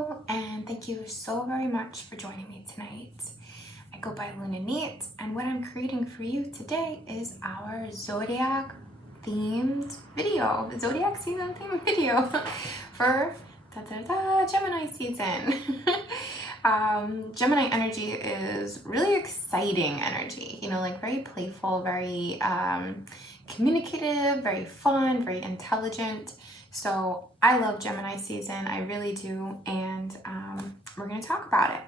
Hello, and thank you so very much for joining me tonight. I go by Lune INNATE, and what I'm creating for you today is our zodiac themed video, the zodiac season themed video for Gemini season. Gemini energy is really exciting energy, you know, like very playful, very communicative, very fun, very intelligent. So I love Gemini season, I really do, and we're going to talk about it.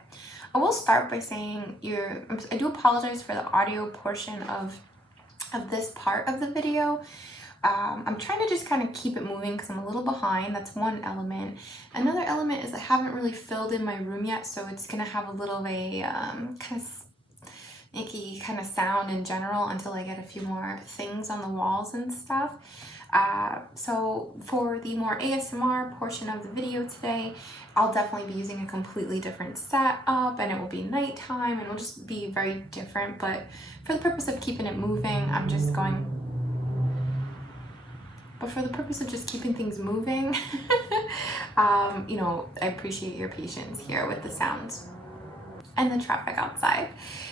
I will start by saying I do apologize for the audio portion of this part of the video. I'm trying to just kind of keep it moving because I'm a little behind. That's one element. Another element is I haven't really filled in my room yet, so it's going to have a little of a kind of icky kind of sound in general until I get a few more things on the walls and stuff. So for the more ASMR portion of the video today, I'll definitely be using a completely different setup, and it will be nighttime and it'll just be very different. But for the purpose of keeping it moving, But for the purpose of just keeping things moving, you know, I appreciate your patience here with the sounds and the traffic outside.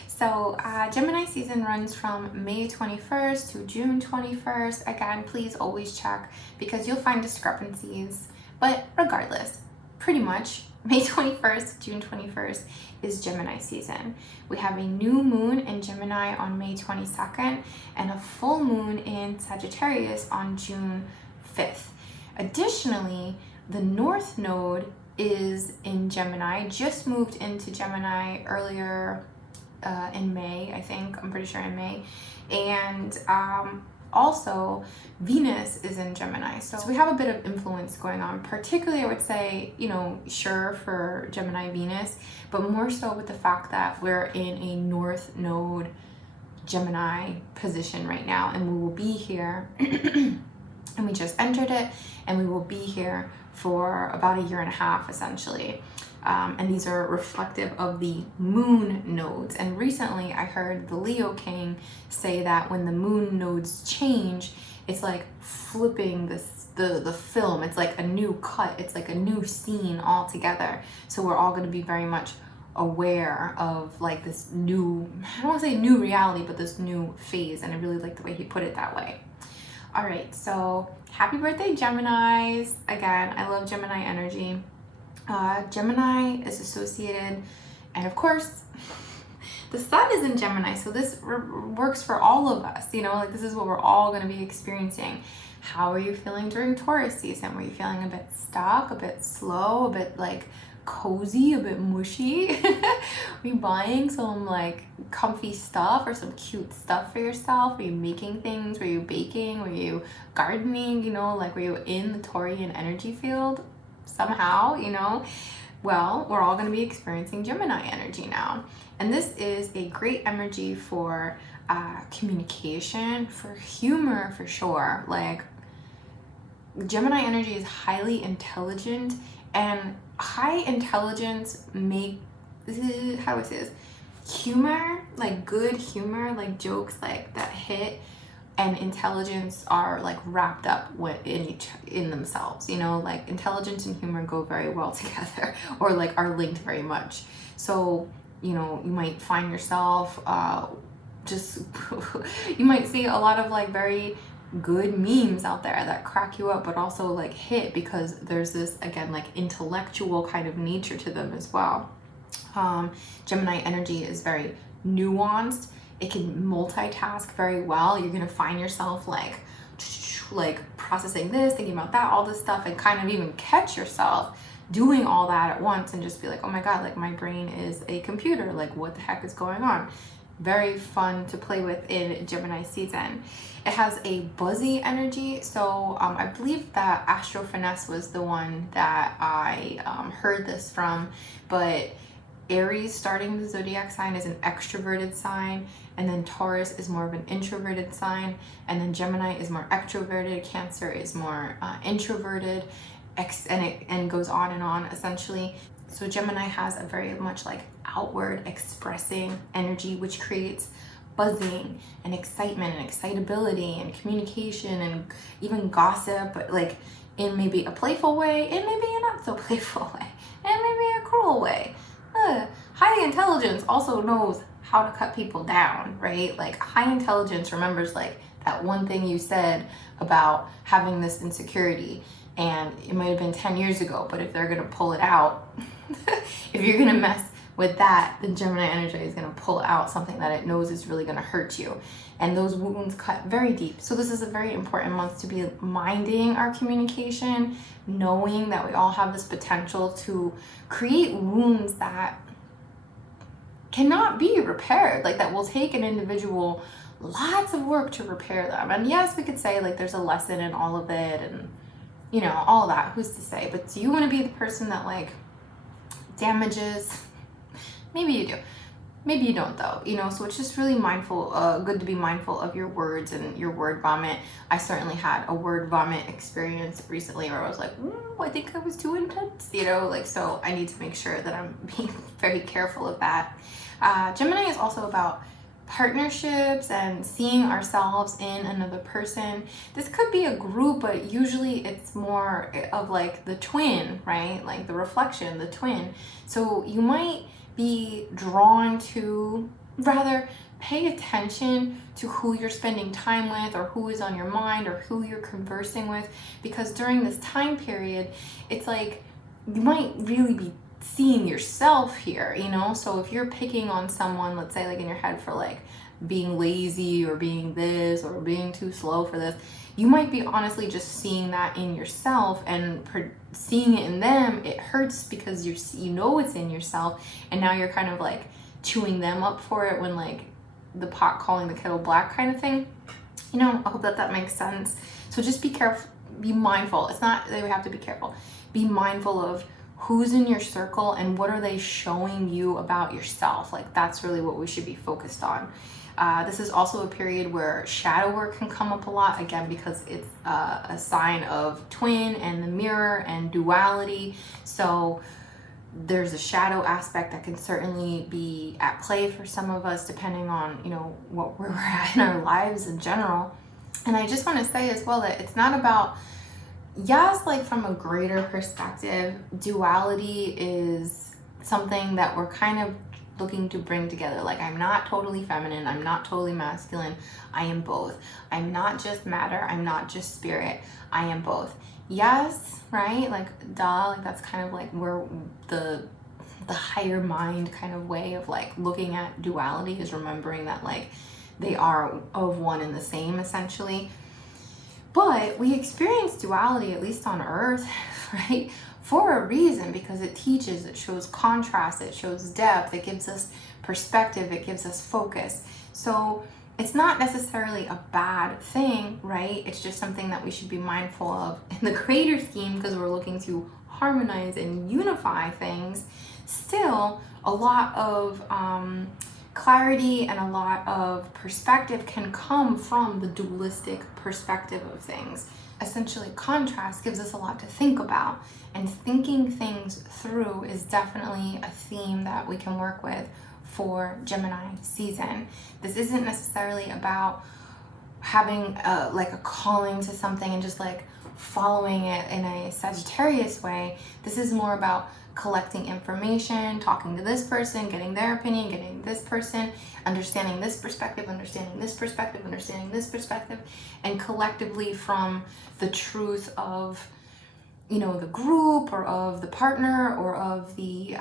So Gemini season runs from May 21st to June 21st. Again, please always check because you'll find discrepancies. But regardless, pretty much May 21st, June 21st is Gemini season. We have a new moon in Gemini on May 22nd and a full moon in Sagittarius on June 5th. Additionally, the North Node is in Gemini, just moved into Gemini earlier in May, I think. I'm pretty sure in May. And also Venus is in Gemini. So we have a bit of influence going on, particularly I would say, you know, sure for Gemini Venus, but more so with the fact that we're in a North Node Gemini position right now, and we will be here and we just entered it, and we will be here for about a year and a half essentially. And these are reflective of the moon nodes. And recently I heard the Leo King say that when the moon nodes change, it's like flipping the film. It's like a new cut. It's like a new scene altogether. So we're all going to be very much aware of like this new, I don't want to say new reality, but this new phase. And I really like the way he put it that way. All right, so happy birthday, Geminis. Again, I love Gemini energy. Gemini is associated, and of course, the sun is in Gemini, so this works for all of us, you know, like this is what we're all going to be experiencing. How are you feeling during Taurus season? Were you feeling a bit stuck, a bit slow, a bit like cozy, a bit mushy? Were you buying some like comfy stuff or some cute stuff for yourself? Were you making things? Were you baking? Were you gardening? You know, like were you in the Taurian energy field somehow, you know? Well, we're all going to be experiencing Gemini energy now. And this is a great energy for communication, for humor, for sure. Like Gemini energy is highly intelligent, and high intelligence how do I say this? Humor, like good humor, like jokes like that hit, and intelligence are like wrapped up in themselves, you know, like intelligence and humor go very well together, or like are linked very much. So, you know, you might find yourself you might see a lot of like very good memes out there that crack you up, but also like hit because there's this, again, like intellectual kind of nature to them as well. Gemini energy is very nuanced. It can multitask very well. You're gonna find yourself like processing this, thinking about that, all this stuff, and kind of even catch yourself doing all that at once and just be like, oh my God, like my brain is a computer. Like what the heck is going on? Very fun to play with in Gemini season. It has a buzzy energy. So I believe that Astro Finesse was the one that I heard this from, but Aries, starting the zodiac sign, is an extroverted sign, and then Taurus is more of an introverted sign, and then Gemini is more extroverted, Cancer is more introverted, and goes on and on essentially. So Gemini has a very much like outward expressing energy, which creates buzzing and excitement and excitability and communication and even gossip, but like in maybe a playful way and maybe a not so playful way and maybe subtle way. High intelligence also knows how to cut people down, right? Like high intelligence remembers like that one thing you said about having this insecurity, and it might have been 10 years ago, but if they're gonna pull it out, if you're gonna mess with that, the Gemini energy is gonna pull out something that it knows is really gonna hurt you. And those wounds cut very deep. So this is a very important month to be minding our communication, knowing that we all have this potential to create wounds that cannot be repaired, like that will take an individual lots of work to repair them. And yes, we could say like there's a lesson in all of it and you know, all that, who's to say? But do you want to be the person that like damages? Maybe you do. Maybe you don't though, you know, so it's just really good to be mindful of your words and your word vomit. I certainly had a word vomit experience recently where I was like, I think I was too intense, you know, like, so I need to make sure that I'm being very careful of that. Gemini is also about partnerships and seeing ourselves in another person. This could be a group, but usually it's more of like the twin, right? Like the reflection, the twin. So you might be drawn to, rather pay attention to who you're spending time with or who is on your mind or who you're conversing with, because during this time period, it's like you might really be seeing yourself here, you know? So if you're picking on someone, let's say like in your head for like being lazy or being this or being too slow for this, you might be honestly just seeing that in yourself, and seeing it in them, it hurts because you know it's in yourself, and now you're kind of like chewing them up for it, when like the pot calling the kettle black kind of thing, you know? I hope that makes sense. So just be careful, be mindful. It's not that we have to be careful. Be mindful of who's in your circle and what are they showing you about yourself. Like that's really what we should be focused on. This is also a period where shadow work can come up a lot, again, because it's a sign of twin and the mirror and duality. So there's a shadow aspect that can certainly be at play for some of us, depending on, you know, where we're at in our lives in general. And I just want to say as well that it's not about, yes, like from a greater perspective, duality is something that we're kind of looking to bring together. Like I'm not totally feminine, I'm not totally masculine, I am both. I'm not just matter, I'm not just spirit, I am both. Yes, right? Like duh, like that's kind of like where the higher mind kind of way of like looking at duality is, remembering that like they are of one and the same essentially. But we experience duality, at least on earth, right? For a reason, because it teaches, it shows contrast, it shows depth, it gives us perspective, it gives us focus. So it's not necessarily a bad thing, right? It's just something that we should be mindful of in the greater scheme, because we're looking to harmonize and unify things. Still, a lot of clarity and a lot of perspective can come from the dualistic perspective of things. Essentially, contrast gives us a lot to think about, and thinking things through is definitely a theme that we can work with for Gemini season. This isn't necessarily about having like a calling to something and just like following it in a Sagittarius way. This is more about collecting information, talking to this person, getting their opinion, getting this person, understanding this perspective, understanding this perspective, understanding this perspective, and collectively from the truth of, you know, the group or of the partner or of the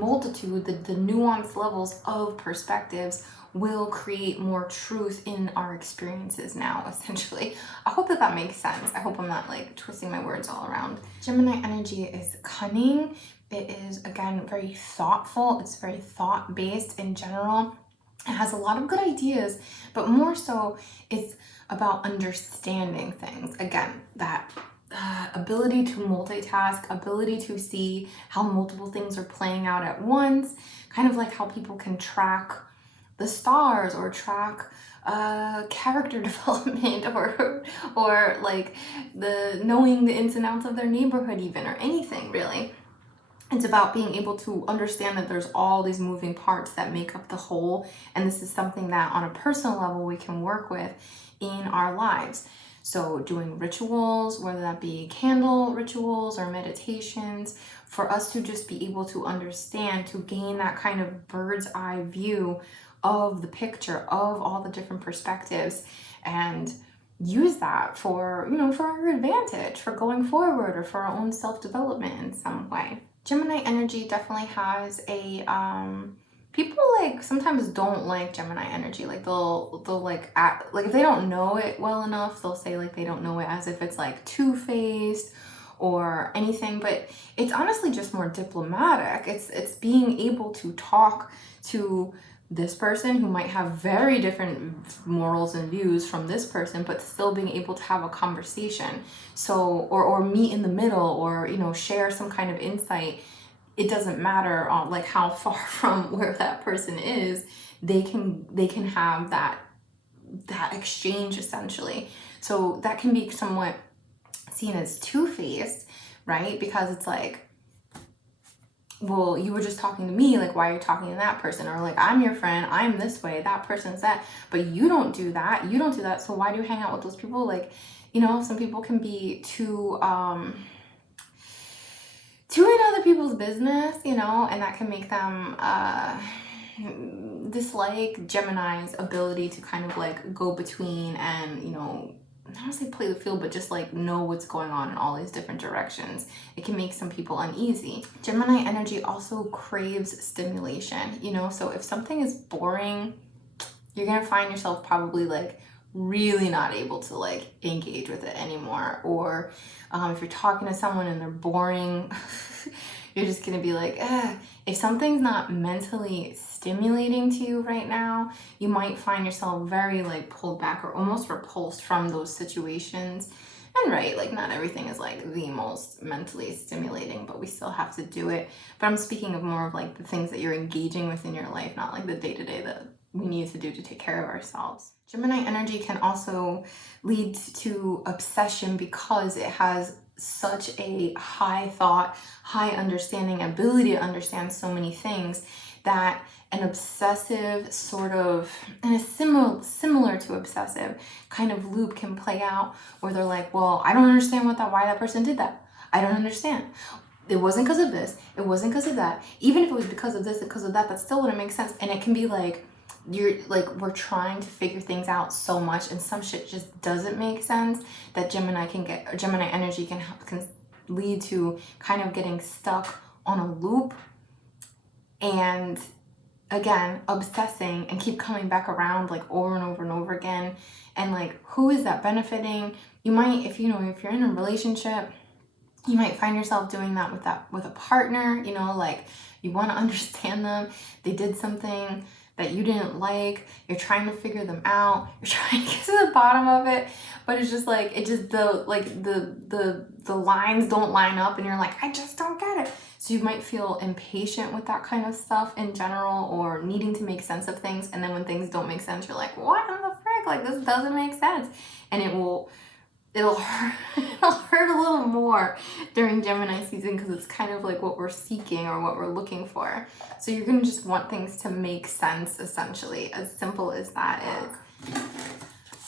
multitude, the nuanced levels of perspectives will create more truth in our experiences now, essentially. I hope that makes sense. I hope I'm not like twisting my words all around. Gemini energy is cunning. It is, again, very thoughtful. It's very thought-based in general. It has a lot of good ideas, but more so it's about understanding things. Again, that ability to multitask, ability to see how multiple things are playing out at once, kind of like how people can track the stars or track character development or like knowing the ins and outs of their neighborhood even, or anything really. It's about being able to understand that there's all these moving parts that make up the whole, and this is something that on a personal level we can work with in our lives. So doing rituals, whether that be candle rituals or meditations, for us to just be able to understand, to gain that kind of bird's eye view of the picture, of all the different perspectives, and use that for, you know, for our advantage, for going forward, or for our own self-development in some way. Gemini energy definitely has a people like sometimes don't like Gemini energy. Like they'll like act like if they don't know it well enough, they'll say like they don't know it as if it's like two-faced or anything, but it's honestly just more diplomatic. It's being able to talk to this person who might have very different morals and views from this person, but still being able to have a conversation. So, or meet in the middle, or, you know, share some kind of insight. It doesn't matter like how far from where that person is, they can have that exchange essentially. So that can be somewhat seen as two-faced, right? Because it's like, well, you were just talking to me, like, why are you talking to that person? Or like, I'm your friend, I'm this way, that person's that, but you don't do that, so why do you hang out with those people? Like, you know, some people can be too in other people's business, you know, and that can make them dislike Gemini's ability to kind of like go between and, you know, I don't want to say play the field, but just like know what's going on in all these different directions. It can make some people uneasy. Gemini energy also craves stimulation, you know, so if something is boring, you're gonna find yourself probably like really not able to like engage with it anymore. Or if you're talking to someone and they're boring, you're just gonna be like, if something's not mentally stimulating to you right now, you might find yourself very like pulled back or almost repulsed from those situations. And right, like not everything is like the most mentally stimulating, but we still have to do it. But I'm speaking of more of like the things that you're engaging with in your life, not like the day-to-day that we need to do to take care of ourselves. Gemini energy can also lead to obsession because it has such a high thought, high understanding, ability to understand so many things, that an obsessive sort of, and a similar to obsessive kind of loop can play out where they're like, well, I don't understand why that person did that. I don't understand. It wasn't because of this. It wasn't because of that. Even if it was because of this, because of that, that still wouldn't make sense. And it can be like, we're trying to figure things out so much, and some shit just doesn't make sense, that Gemini energy can lead to kind of getting stuck on a loop, and again obsessing and keep coming back around like over and over and over again. And like, who is that benefiting? You might, if you're in a relationship, you might find yourself doing that with a partner, you know, like you want to understand them, they did something that you didn't like, you're trying to figure them out, you're trying to get to the bottom of it, but it's just like, the lines don't line up, and you're like, I just don't get it. So you might feel impatient with that kind of stuff in general, or needing to make sense of things, and then when things don't make sense, you're like, what in the frick, like this doesn't make sense. And it'll hurt a little more during Gemini season, because it's kind of like what we're seeking or what we're looking for. So you're gonna just want things to make sense, essentially, as simple as that is.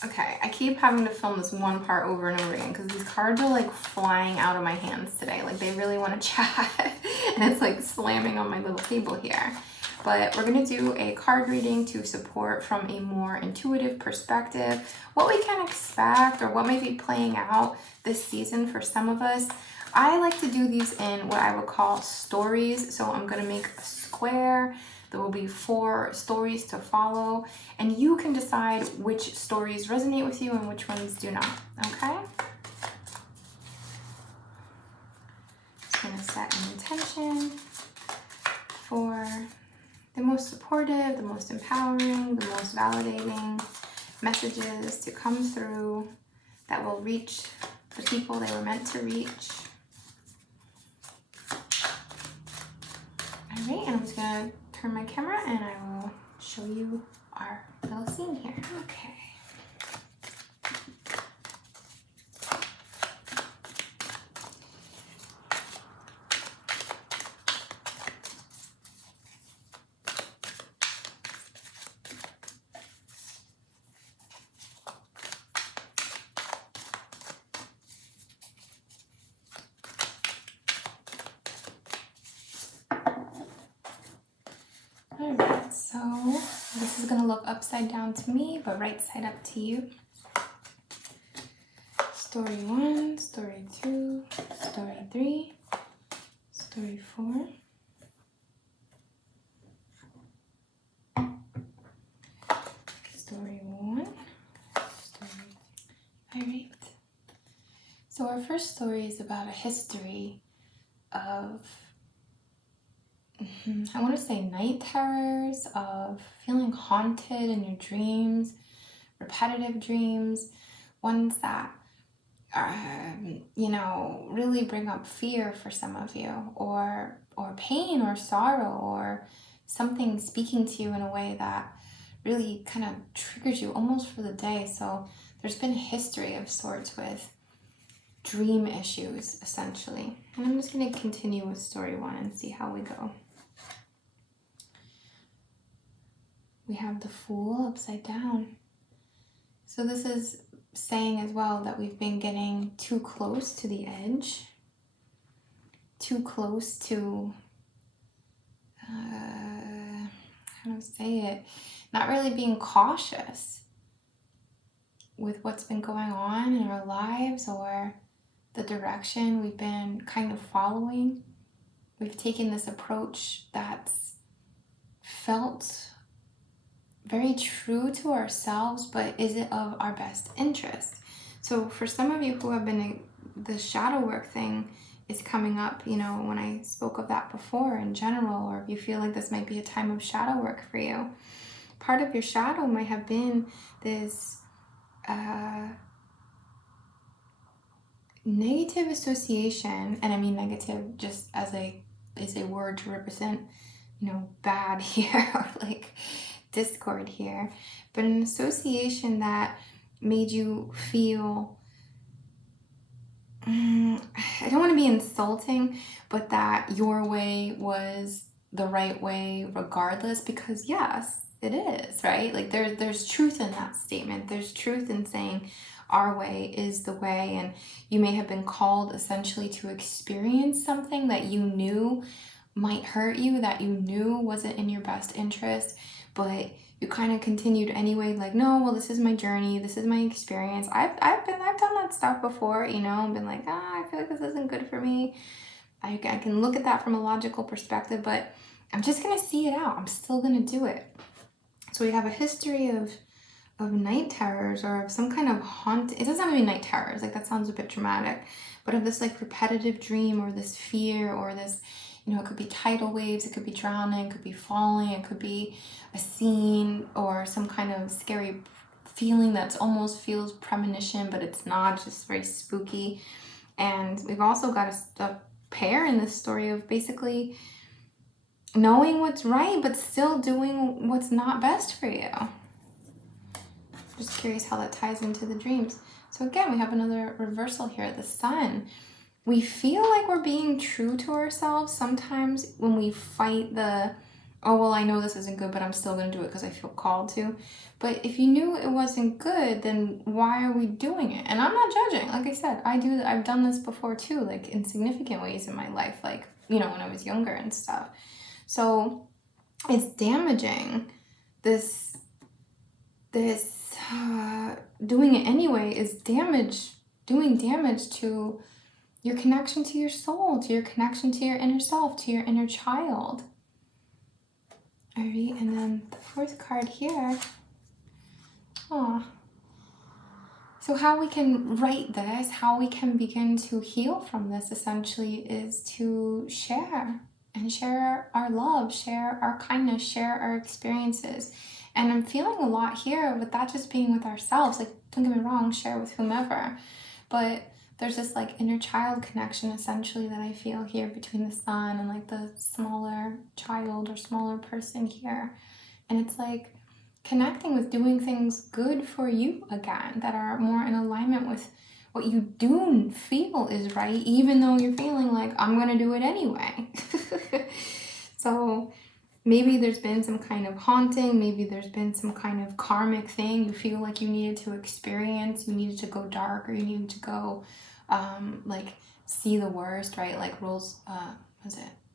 Okay, I keep having to film this one part over and over again because these cards are like flying out of my hands today. Like they really want to chat, and it's like slamming on my little table here. But we're going to do a card reading to support from a more intuitive perspective what we can expect or what may be playing out this season for some of us. I like to do these in what I would call stories. So I'm going to make a square. There will be 4 stories to follow, and you can decide which stories resonate with you and which ones do not, okay? Just going to set an intention for the most supportive, the most empowering, the most validating messages to come through that will reach the people they were meant to reach. All right, and I'm just gonna turn my camera and I will show you our little scene here. Okay. This is going to look upside down to me, but right side up to you. Story 1, story 2, story 3, story 4. Story 1, story. Alright. So our first story is about a history of, I want to say night terrors, of feeling haunted in your dreams, repetitive dreams, ones that, you know, really bring up fear for some of you, or pain or sorrow, or something speaking to you in a way that really kind of triggers you almost for the day. So there's been a history of sorts with dream issues, essentially. And I'm just going to continue with story 1 and see how we go. We have the Fool upside down. So this is saying as well that we've been getting too close to the edge, too close to, how do I say it, not really being cautious with what's been going on in our lives or the direction we've been kind of following. We've taken this approach that's felt very true to ourselves, but is it of our best interest? So for some of you who have been, the shadow work thing is coming up, you know, when I spoke of that before in general, or if you feel like this might be a time of shadow work for you, part of your shadow might have been this negative association, and I mean negative just as a word to represent, you know, bad here, or like discord here, but an association that made you feel, I don't want to be insulting, but that your way was the right way regardless, because yes, it is, right? Like there's truth in that statement. There's truth in saying our way is the way, and you may have been called essentially to experience something that you knew might hurt you, that you knew wasn't in your best interest, but you kind of continued anyway, like, no, well, this is my journey, this is my experience. I've done that stuff before, you know, been like, I feel like this isn't good for me. I can look at that from a logical perspective, but I'm just gonna see it out. I'm still gonna do it. So we have a history of night terrors, or of some kind of haunt. It doesn't have to be night terrors, like that sounds a bit dramatic, but of this like repetitive dream, or this fear, or this, you know, it could be tidal waves, it could be drowning, it could be falling, it could be a scene or some kind of scary feeling that almost feels premonition, but it's not, just very spooky. And we've also got a pair in this story of basically knowing what's right, but still doing what's not best for you. Just curious how that ties into the dreams. So again, we have another reversal here, the Sun. We feel like we're being true to ourselves sometimes when we fight the, oh, well, I know this isn't good, but I'm still going to do it because I feel called to. But if you knew it wasn't good, then why are we doing it? And I'm not judging. Like I said, I've done this before too, like in significant ways in my life, like, you know, when I was younger and stuff. So it's damaging. This doing it anyway is doing damage to your connection to your soul, to your connection to your inner self, to your inner child. All right, and then the fourth card here. So how we can write this, how we can begin to heal from this essentially is to share, and share our love, share our kindness, share our experiences. And I'm feeling a lot here with that just being with ourselves. Like, don't get me wrong, share with whomever. But there's this like inner child connection essentially that I feel here between the Sun and like the smaller child or smaller person here. And it's like connecting with doing things good for you again, that are more in alignment with what you do feel is right, even though you're feeling like, I'm gonna do it anyway. So maybe there's been some kind of haunting, maybe there's been some kind of karmic thing you feel like you needed to experience, you needed to go dark, or you needed to go like see the worst, right? Like rules,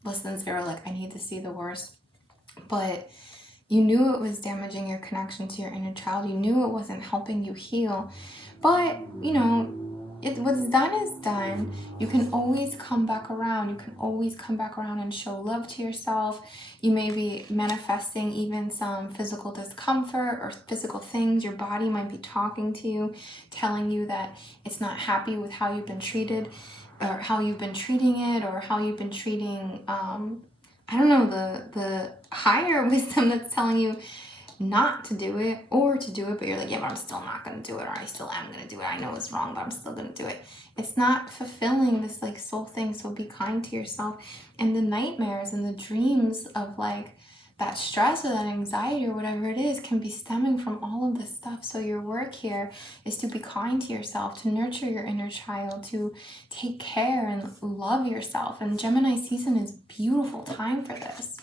less than zero, like I need to see the worst. But You knew it was damaging your connection to your inner child. You knew it wasn't helping you heal. But, you know, what's done is done. You can always come back around. You can always come back around and show love to yourself. You may be manifesting even some physical discomfort or physical things. Your body might be talking to you, telling you that it's not happy with how you've been treated, or how you've been treating it, or how you've been treating, I don't know, the higher wisdom that's telling you not to do it or to do it, but you're like, yeah, but I'm still not going to do it, or I still am going to do it. I know it's wrong, but I'm still going to do it. It's not fulfilling this like soul thing. So be kind to yourself. And the nightmares and the dreams of like that stress or that anxiety or whatever it is can be stemming from all of this stuff. So your work here is to be kind to yourself, to nurture your inner child, to take care and love yourself. And Gemini season is a beautiful time for this.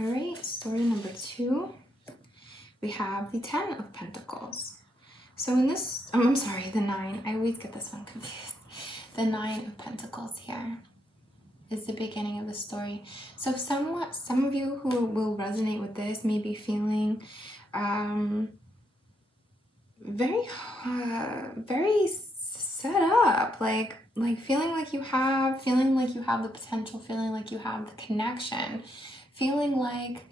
All right, story number 2, we have the 10 of Pentacles. So in this, I'm sorry, the 9. I always get this one confused. The 9 of Pentacles here is the beginning of the story. So some of you who will resonate with this may be feeling very set up, like feeling like you have the potential, feeling like you have the connection, feeling like,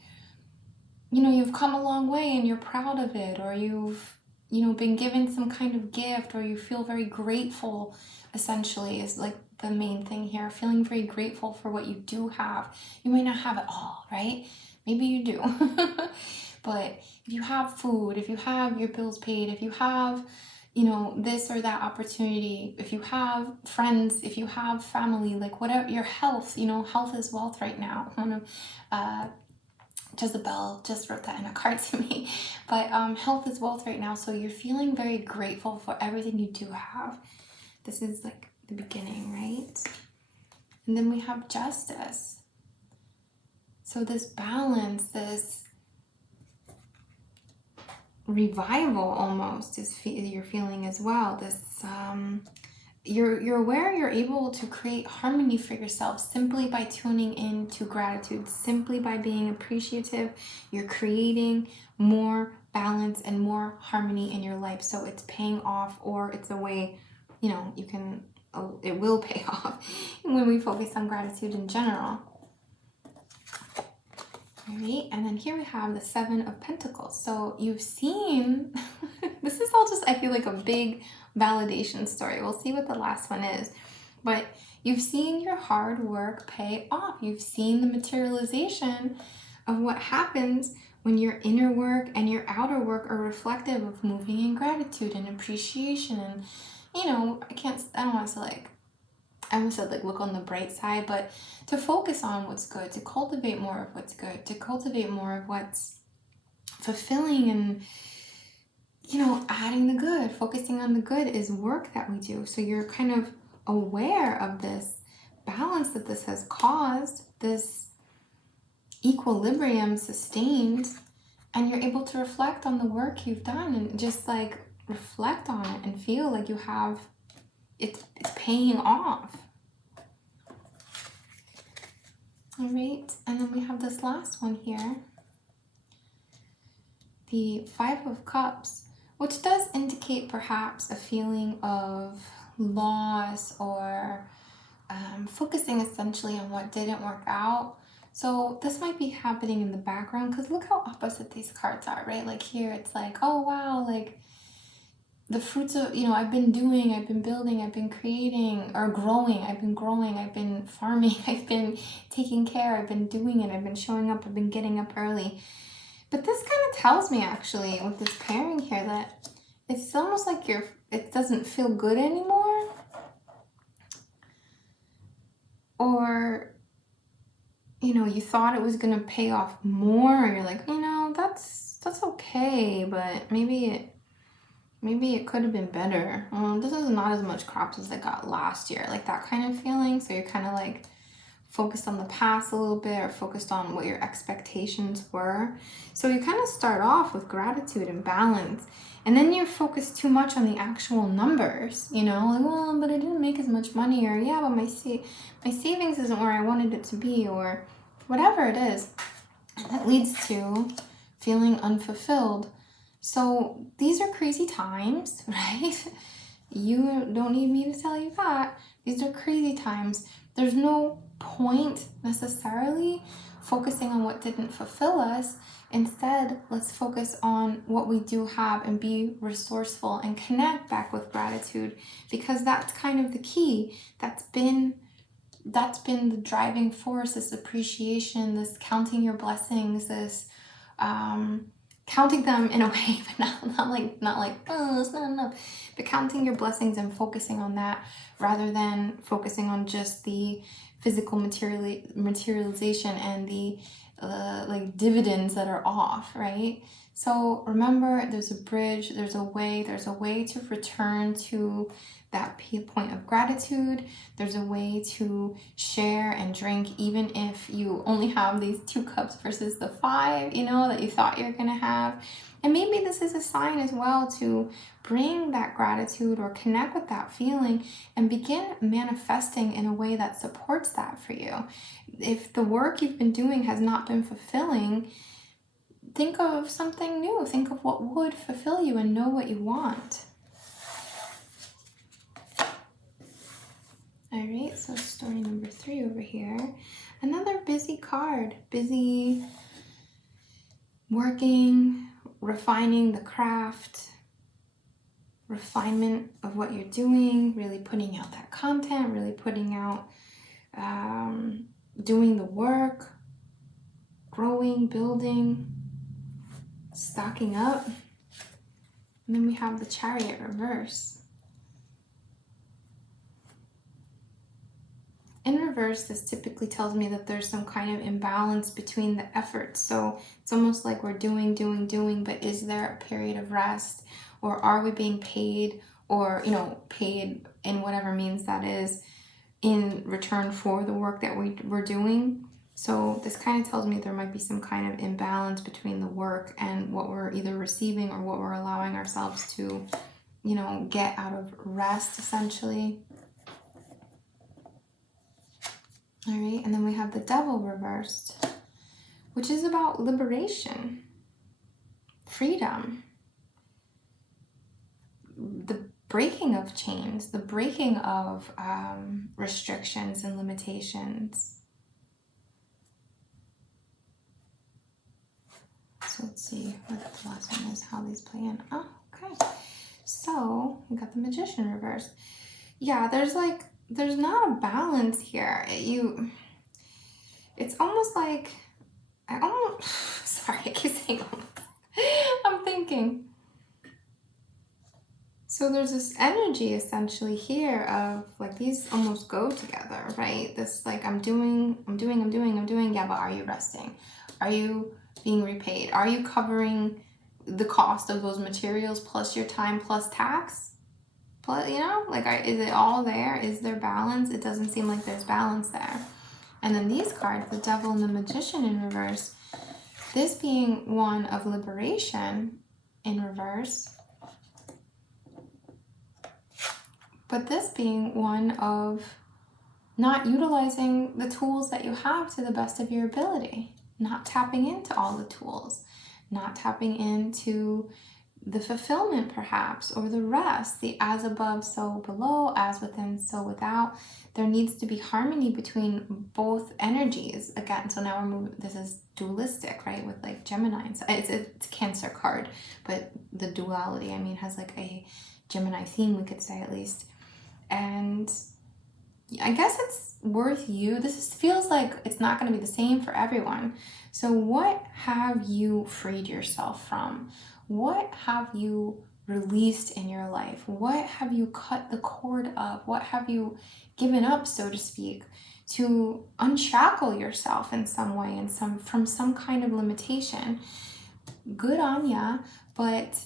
you know, you've come a long way and you're proud of it, or you've, you know, been given some kind of gift, or you feel very grateful, essentially, is like the main thing here. Feeling very grateful for what you do have. You may not have it all, right? Maybe you do. But if you have food, if you have your bills paid, if you have, you know, this or that opportunity, if you have friends, if you have family, like whatever, your health, you know, health is wealth right now. One of Jezebel just wrote that in a card to me. But health is wealth right now. So you're feeling very grateful for everything you do have. This is like the beginning, right? And then we have justice. So this balance, this revival almost is you're feeling as well. This you're aware you're able to create harmony for yourself simply by tuning in to gratitude, simply by being appreciative. You're creating more balance and more harmony in your life. So it's paying off, or it's a way, you know, you can, it will pay off when we focus on gratitude in general. All right, and then here we have the 7 of Pentacles. So you've seen, this is all just, I feel like, a big validation story. We'll see what the last one is. But you've seen your hard work pay off. You've seen the materialization of what happens when your inner work and your outer work are reflective of moving in gratitude and appreciation. And, you know, I don't want to like, I almost said like look on the bright side, but to focus on what's good, to cultivate more of what's good, to cultivate more of what's fulfilling, and, you know, adding the good, focusing on the good is work that we do. So you're kind of aware of this balance that this has caused, this equilibrium sustained, and you're able to reflect on the work you've done and just like reflect on it and feel like you have it's paying off. All right, and then we have this last one here, the 5 of Cups, which does indicate perhaps a feeling of loss, or focusing essentially on what didn't work out. So this might be happening in the background, because look how opposite these cards are, right? Like here it's like, oh wow, like the fruits of, you know, I've been doing, I've been building, I've been creating, or growing, I've been farming, I've been taking care, I've been doing it, I've been showing up, I've been getting up early. But this kind of tells me, actually, with this pairing here, that it's almost like it doesn't feel good anymore. Or, you know, you thought it was going to pay off more, or you're like, you know, that's okay, but maybe it could have been better. This is not as much crops as I got last year, like that kind of feeling. So you're kind of like focused on the past a little bit, or focused on what your expectations were. So you kind of start off with gratitude and balance, and then you focus too much on the actual numbers, you know, like, well, but I didn't make as much money, or yeah, but my savings isn't where I wanted it to be, or whatever it is that leads to feeling unfulfilled. So these are crazy times, right? You don't need me to tell you that. These are crazy times. There's no point necessarily focusing on what didn't fulfill us. Instead, let's focus on what we do have and be resourceful and connect back with gratitude, because that's kind of the key. That's been the driving force, this appreciation, this counting your blessings, this counting them in a way, but not like, oh, it's not enough, but counting your blessings and focusing on that rather than focusing on just the physical materialization and the like dividends that are off, right? So remember, there's a bridge, there's a way to return to that point of gratitude. There's a way to share and drink, even if you only have these 2 cups versus the 5, you know, that you thought you're gonna have. And maybe this is a sign as well to bring that gratitude or connect with that feeling and begin manifesting in a way that supports that for you. If the work you've been doing has not been fulfilling, think of something new. Think of what would fulfill you and know what you want. All right, so story number 3 over here. Another busy card. Busy working, refining the craft, refinement of what you're doing, really putting out that content, really putting out, doing the work, growing, building, stocking up. And then we have the Chariot Reverse. In reverse, this typically tells me that there's some kind of imbalance between the efforts. So it's almost like we're doing, but is there a period of rest? Or are we being paid, or, you know, paid in whatever means that is, in return for the work that we're doing? So this kind of tells me there might be some kind of imbalance between the work and what we're either receiving or what we're allowing ourselves to, you know, get out of rest, essentially. All right, and then we have the Devil reversed, which is about liberation, freedom, the breaking of chains, the breaking of restrictions and limitations. So let's see what the last one is, how these play in. Oh, okay. So we got the Magician reversed. Yeah, there's not a balance here. It's almost like, sorry, I keep saying almost. I'm thinking. So there's this energy essentially here of like these almost go together, right? This like I'm doing, yeah, but are you resting? Are you being repaid? Are you covering the cost of those materials plus your time plus tax? But, you know, like, is it all there? Is there balance? It doesn't seem like there's balance there. And then these cards, the Devil and the Magician in reverse, this being one of liberation in reverse, but this being one of not utilizing the tools that you have to the best of your ability, not tapping into all the tools, not tapping into the fulfillment perhaps, or the rest, the as above, so below, as within, so without. There needs to be harmony between both energies. Again, so now we're moving, this is dualistic, right? With like Gemini, it's a Cancer card, but the duality, I mean, has like a Gemini theme, we could say at least. And I guess it's worth feels like it's not going to be the same for everyone. So what have you freed yourself from? What have you released in your life? What have you cut the cord of? What have you given up, so to speak, to unshackle yourself in some way and from some kind of limitation? Good on ya, but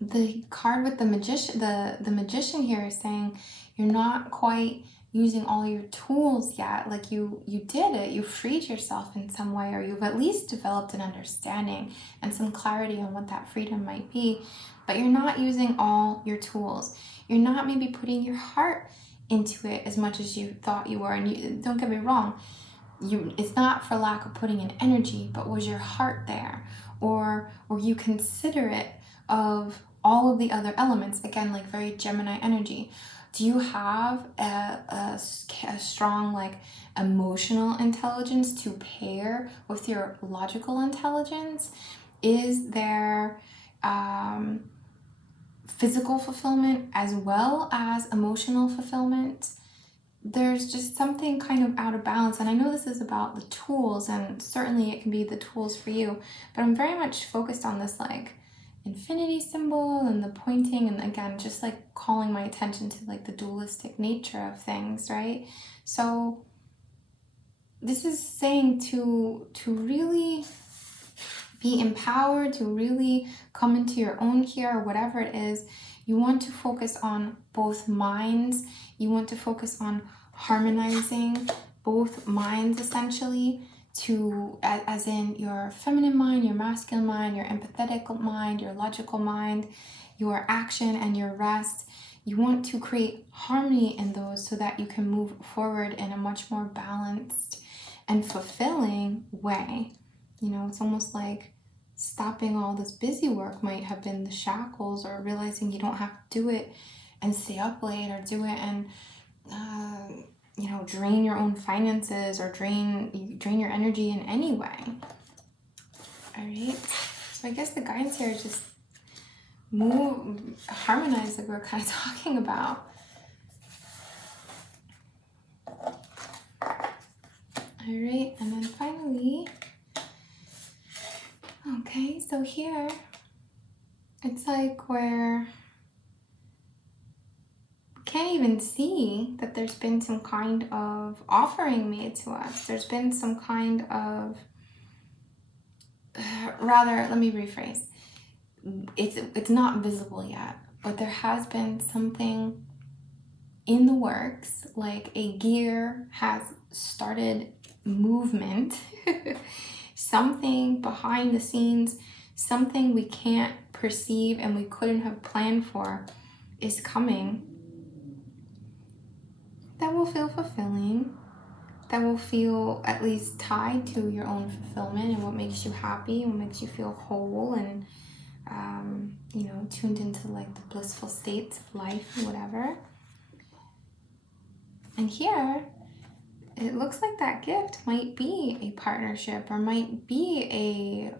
the card with the magician, the magician here is saying you're not quite using all your tools yet. Like you did it, you freed yourself in some way, or you've at least developed an understanding and some clarity on what that freedom might be, but you're not using all your tools. You're not maybe putting your heart into it as much as you thought you were. And don't get me wrong, it's not for lack of putting in energy, but was your heart there? Or were you considerate of all of the other elements? Again, like very Gemini energy. Do you have a strong like emotional intelligence to pair with your logical intelligence? Is there physical fulfillment as well as emotional fulfillment? There's just something kind of out of balance. And I know this is about the tools, and certainly it can be the tools for you, but I'm very much focused on this like infinity symbol and the pointing, and again, just like calling my attention to like the dualistic nature of things, right? So this is saying to really be empowered, to really come into your own here, or whatever it is. You want to focus on both minds. You want to focus on harmonizing both minds, essentially, to, as in your feminine mind, your masculine mind, your empathetic mind, your logical mind, your action and your rest. You want to create harmony in those so that you can move forward in a much more balanced and fulfilling way. You know, it's almost like stopping all this busy work might have been the shackles, or realizing you don't have to do it and stay up late, or do it and you know, drain your own finances, or drain your energy in any way. All right, so I guess the guidance here is just harmonize, like we're kind of talking about. All right, and then finally, okay, so here, it's like where we can't even see that there's been some kind of offering made to us. There's been some kind of, rather, let me rephrase. It's not visible yet, but there has been something in the works, like a gear has started movement, something behind the scenes, something we can't perceive and we couldn't have planned for is coming, that will feel fulfilling, that will feel at least tied to your own fulfillment and what makes you happy and what makes you feel whole and you know, tuned into like the blissful states of life and whatever. And here, it looks like that gift might be a partnership, or might be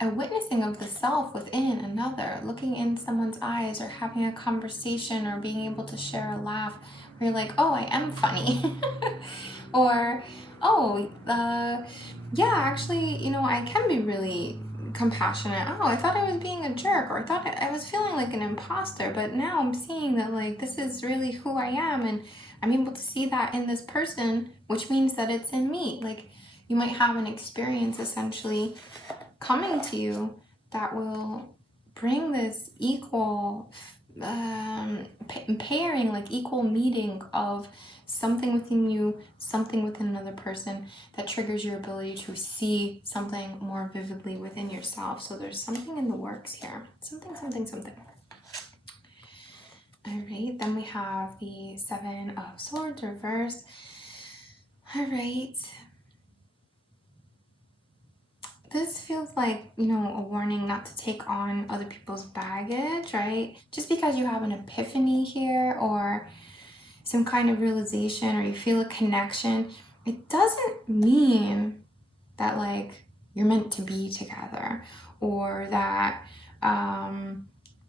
a witnessing of the self within another, looking in someone's eyes, or having a conversation, or being able to share a laugh where you're like, oh, I am funny. Or, oh, yeah, actually, you know, I can be really compassionate. Oh, I thought I was being a jerk, or I thought I was feeling like an imposter, but now I'm seeing that like this is really who I am, and I'm able to see that in this person, which means that it's in me. Like, you might have an experience essentially coming to you that will bring this equal pairing, like equal meeting of something within you, something within another person, that triggers your ability to see something more vividly within yourself. So there's something in the works here. Something. All right, then we have the Seven of Swords reverse. All right. This feels like, you know, a warning not to take on other people's baggage, right? Just because you have an epiphany here, or some kind of realization, or you feel a connection, it doesn't mean that like you're meant to be together, or that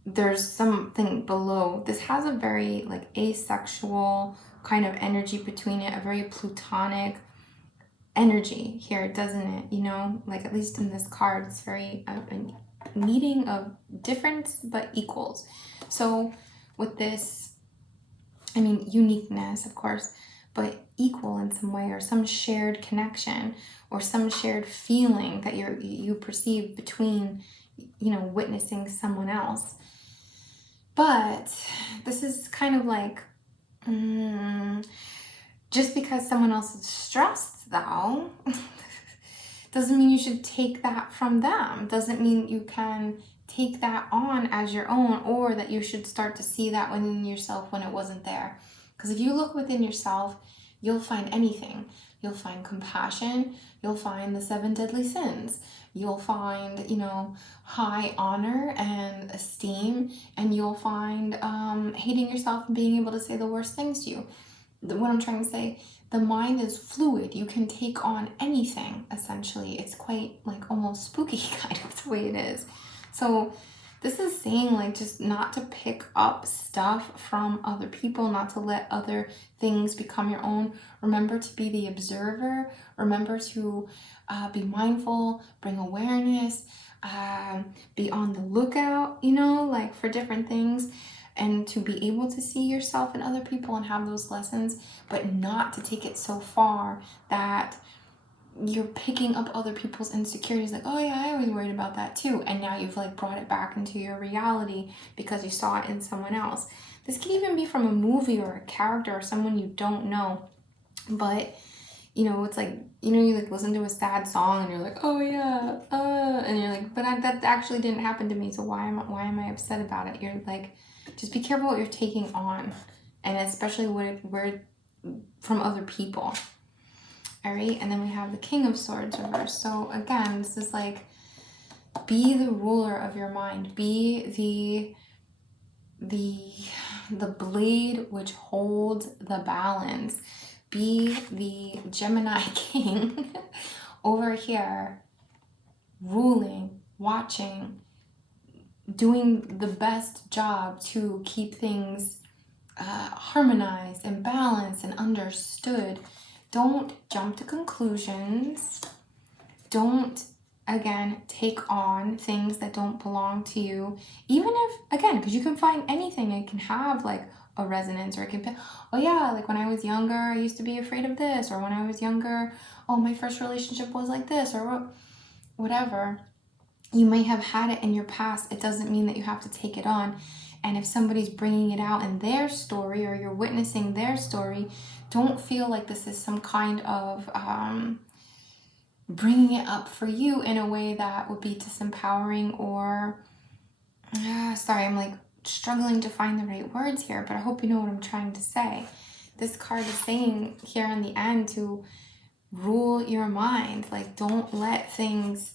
there's something below. This has a very like asexual kind of energy between it, a very platonic energy here, doesn't it? You know, like at least in this card, it's very a meeting of difference but equals. So with this, I mean, uniqueness, of course, but equal in some way, or some shared connection, or some shared feeling that you perceive between, you know, witnessing someone else. But this is kind of like, just because someone else is stressed, though, doesn't mean you should take that from them. Doesn't mean you can take that on as your own, or that you should start to see that within yourself when it wasn't there. Because if you look within yourself, you'll find anything. You'll find compassion. You'll find the 7 deadly sins. You'll find, you know, high honor and esteem. And you'll find hating yourself and being able to say the worst things to you. What I'm trying to say, the mind is fluid. You can take on anything, essentially. It's quite like almost spooky kind of the way it is. So this is saying like just not to pick up stuff from other people, not to let other things become your own. Remember to be the observer. Remember to be mindful, bring awareness, be on the lookout, you know, like for different things, and to be able to see yourself and other people and have those lessons, but not to take it so far that you're picking up other people's insecurities, like, oh yeah, I always worried about that too, and now you've like brought it back into your reality because you saw it in someone else. This can even be from a movie or a character or someone you don't know, but you know, it's like, you know, you like listen to a sad song and you're like, oh yeah, and you're like, but that actually didn't happen to me, so why am I upset about it? You're like, just be careful what you're taking on, and especially where from other people. All right, and then we have the King of Swords reverse. So again, this is like, be the ruler of your mind. Be the blade which holds the balance. Be the Gemini king over here, ruling, watching, doing the best job to keep things harmonized and balanced and understood. Don't jump to conclusions. Don't, again, take on things that don't belong to you. Even if, again, because you can find anything, it can have like a resonance, or it can be, oh yeah, like when I was younger, I used to be afraid of this, or when I was younger, oh, my first relationship was like this, or whatever. You may have had it in your past. It doesn't mean that you have to take it on. And if somebody's bringing it out in their story, or you're witnessing their story, don't feel like this is some kind of bringing it up for you in a way that would be disempowering, or sorry, I'm like struggling to find the right words here, but I hope you know what I'm trying to say. This card is saying here in the end to rule your mind. Like, don't let things,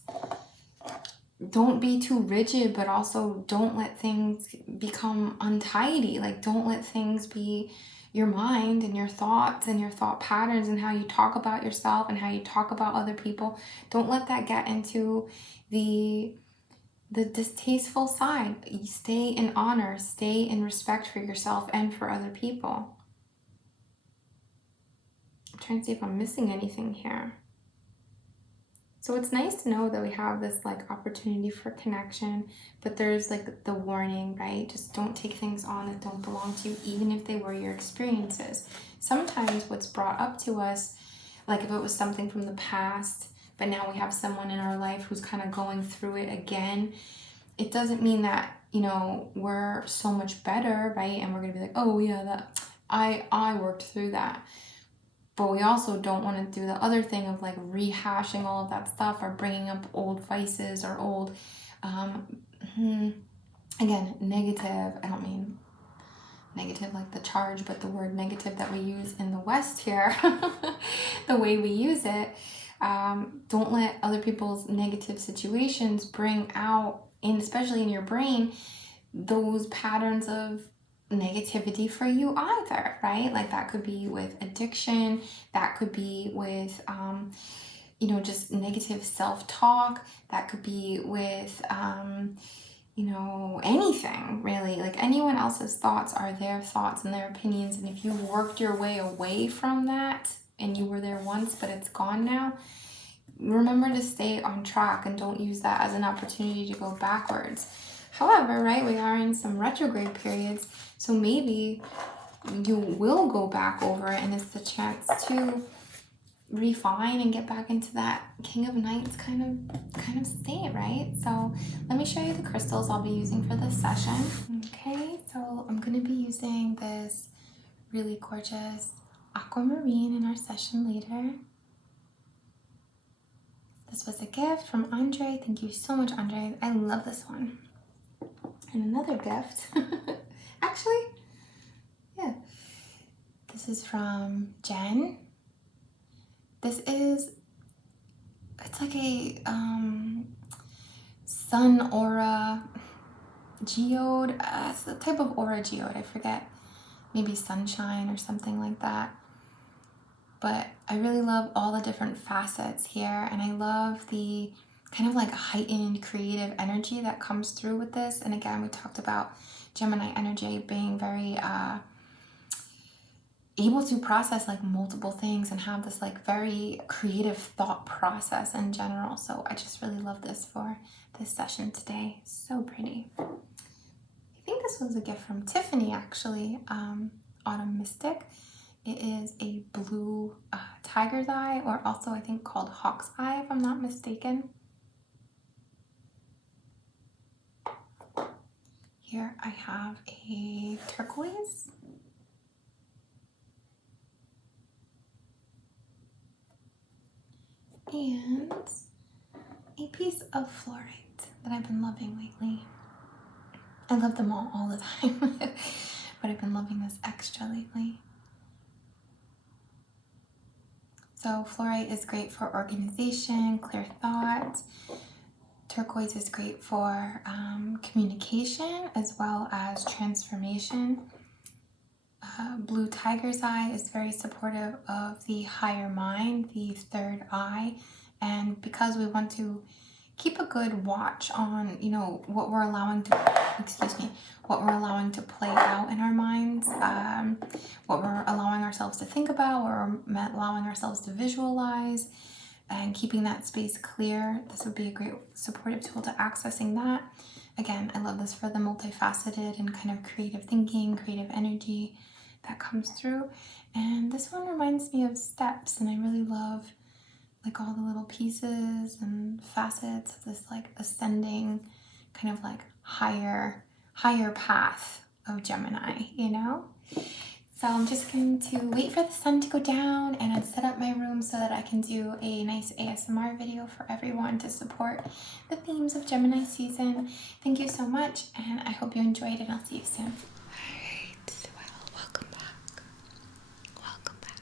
don't be too rigid, but also don't let things become untidy. Like, don't let things be your mind and your thoughts and your thought patterns and how you talk about yourself and how you talk about other people. Don't let that get into the distasteful side. You stay in honor, stay in respect for yourself and for other people. I'm trying to see if I'm missing anything here. So it's nice to know that we have this like opportunity for connection, but there's like the warning, right? Just don't take things on that don't belong to you, even if they were your experiences. Sometimes what's brought up to us, like if it was something from the past, but now we have someone in our life who's kind of going through it again, it doesn't mean that, you know, we're so much better, right? And we're gonna be like, oh yeah, that I worked through that. But we also don't want to do the other thing of like rehashing all of that stuff, or bringing up old vices or old, again, negative. I don't mean negative like the charge, but the word negative that we use in the West here, the way we use it. Don't let other people's negative situations bring out, and especially in your brain, those patterns of negativity for you either, right? Like that could be with addiction, that could be with you know, just negative self-talk, that could be with you know, anything really. Like anyone else's thoughts are their thoughts and their opinions, and if you worked your way away from that and you were there once but it's gone now, remember to stay on track and don't use that as an opportunity to go backwards. However, right, we are in some retrograde periods, so maybe you will go back over it and it's the chance to refine and get back into that King of Knights kind of state, right? So let me show you the crystals I'll be using for this session. Okay, so I'm going to be using this really gorgeous Aquamarine in our session later. This was a gift from Andre. Thank you so much, Andre. I love this one. And another gift, actually, yeah, this This is from Jen. This is, it's like a sun aura geode. It's a type of aura geode. I forget. Maybe sunshine or something like that. But I really love all the different facets here. And I love the kind of like heightened creative energy that comes through with this. And again, we talked about Gemini energy being very able to process like multiple things and have this like very creative thought process in general. So I just really love this for this session today. So pretty. I think this was a gift from Tiffany actually, Autumn Mystic. It is a blue tiger's eye, or also I think called hawk's eye if I'm not mistaken. Here I have a turquoise. And a piece of fluorite that I've been loving lately. I love them all the time, but I've been loving this extra lately. So fluorite is great for organization, clear thought. Turquoise is great for communication as well as transformation. Blue tiger's eye is very supportive of the higher mind, the third eye, and because we want to keep a good watch on, you know, what we're allowing to, what we're allowing to play out in our minds, what we're allowing ourselves to think about, what we're allowing ourselves to visualize, and keeping that space clear. This would be a great supportive tool to accessing that. Again, I love this for the multifaceted and kind of creative thinking, creative energy that comes through. And this one reminds me of steps, and I really love like all the little pieces and facets of this like ascending kind of like higher path of Gemini, you know? So I'm just going to wait for the sun to go down and I'd set up my room so that I can do a nice ASMR video for everyone to support the themes of Gemini season. Thank you so much, and I hope you enjoyed, and I'll see you soon. Alright, well, welcome back. Welcome back.